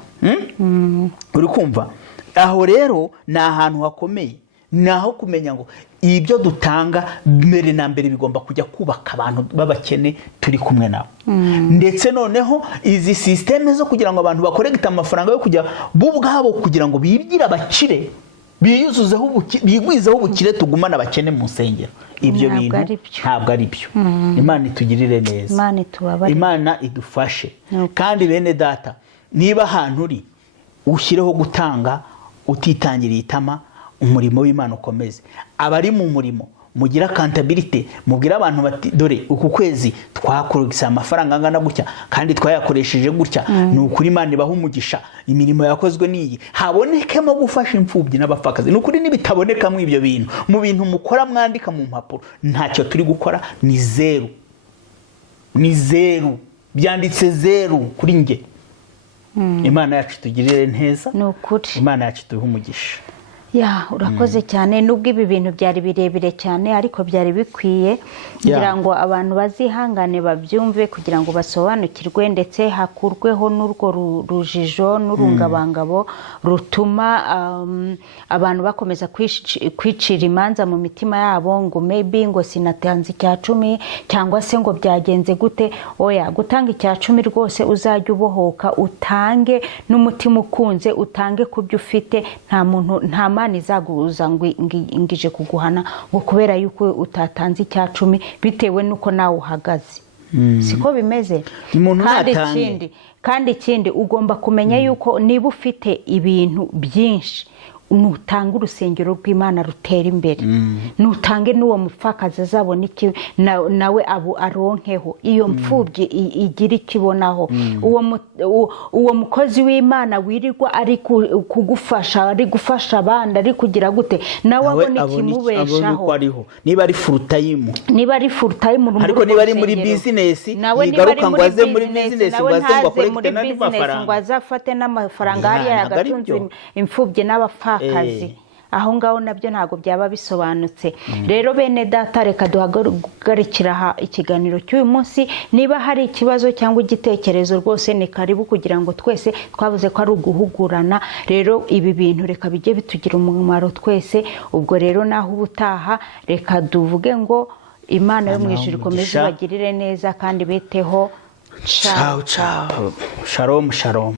Uri kumva? Aho rero ni ahantu hakomeye, naho kumenya ngo ibyo dutanga mbere na mbere bigomba kujya kubaka abantu babakene turi kumwe nabo. Ndetse noneho izi systeme zo kugira ngo abantu bakoregita amafaranga yo kujya bubwabo kugira ngo bibyira abakire, biyuzuzeho bigwizeho ubukire, tugumana abakene mu nsengero. Ibyo bintu ntabwo ari byo. Imana itugirire neza, Imana idufashe. Kandi bene data, niba ahantu uri ushyireho gutanga utitangiriye itama, umurimo w'Imana ukomeze. Abari mu murimo mugira accountability, mubwira abantu bati dore uku kwezi twakurugisa amafaranga angana gutya kandi twayakoresheje gutya, ni ukuri Imana ibaha umugisha, imirimo yakozwe niyi, habonekemo gufasha imfubyi n'abapfakazi. Ni ukuri nibitaboneka mu ibyo bintu, mu bintu mukora mwandika mu mpapuro, ntacyo turi gukora, ni zero. Byanditse zero kuri nge. Imana yacu tugirire neza, ni ukuri. Imana yacu tuhe umugisha. ya urakoze cyane nubwo ibi bintu byari birebire cyane ariko byari bikwiye kugira ngo abantu bazihangane babyumve kugira ngo basobanukirwe ndetse hakurweho n'urwo rujijo n'urungabangabo rutuma abantu bakomeza kwicira imanza mu mitima yabo ngo maybe ngo sinatanze icya 10 cyangwa se ngo byagenze gute. Oya, gutanga icya 10 rwose uzajya ubohoka utange n'umutima ukunze, utange kubyo ufite. Nta Imana izaguza ngo ingije kuguhana ngo kubera yuko utatanze icya 10 bitewe nuko nawe uhagaze. Siko bimeze. Kandi ikindi ugomba kumenya yuko niba ufite ibintu byinshi nutanga urusengero rw'Imana rutera imbere, nutange n'uwo mupfakazi azabona iki nawe aronkeho, iyo mfubyi igira ikibonaho. Uwo mukozi w'Imana wirirwa ari kugufasha, ari gufasha abandi, ari kugira gute, nawe abona ikimubeshaho. Niba ari full time, ariko niba ari muri business, yigaruka ngo aze muri business ngo aze ngo akorekte n'andi mafaranga, ngo azafate n'amafaranga hariya yagatunze imfubyi n'abapfakazi. Aho ngaho nabyo ntago byaba bisobanutse. Rero bene data, reka duhagarikira ikiganiro cy'uyu munsi. Niba hari ikibazo cyangwa igitekerezo rwose ni karibu, kugira ngo twese twavuze ko ari uguhugurana. Rero ibi bintu reka bijye bitugira umumaro twese. Ubwo rero naho ubutaha reka duvuge ngo Imana yo mu ijuru ikomeze bagirire neza kandi beteho. Ciao ciao. Shalom shalom.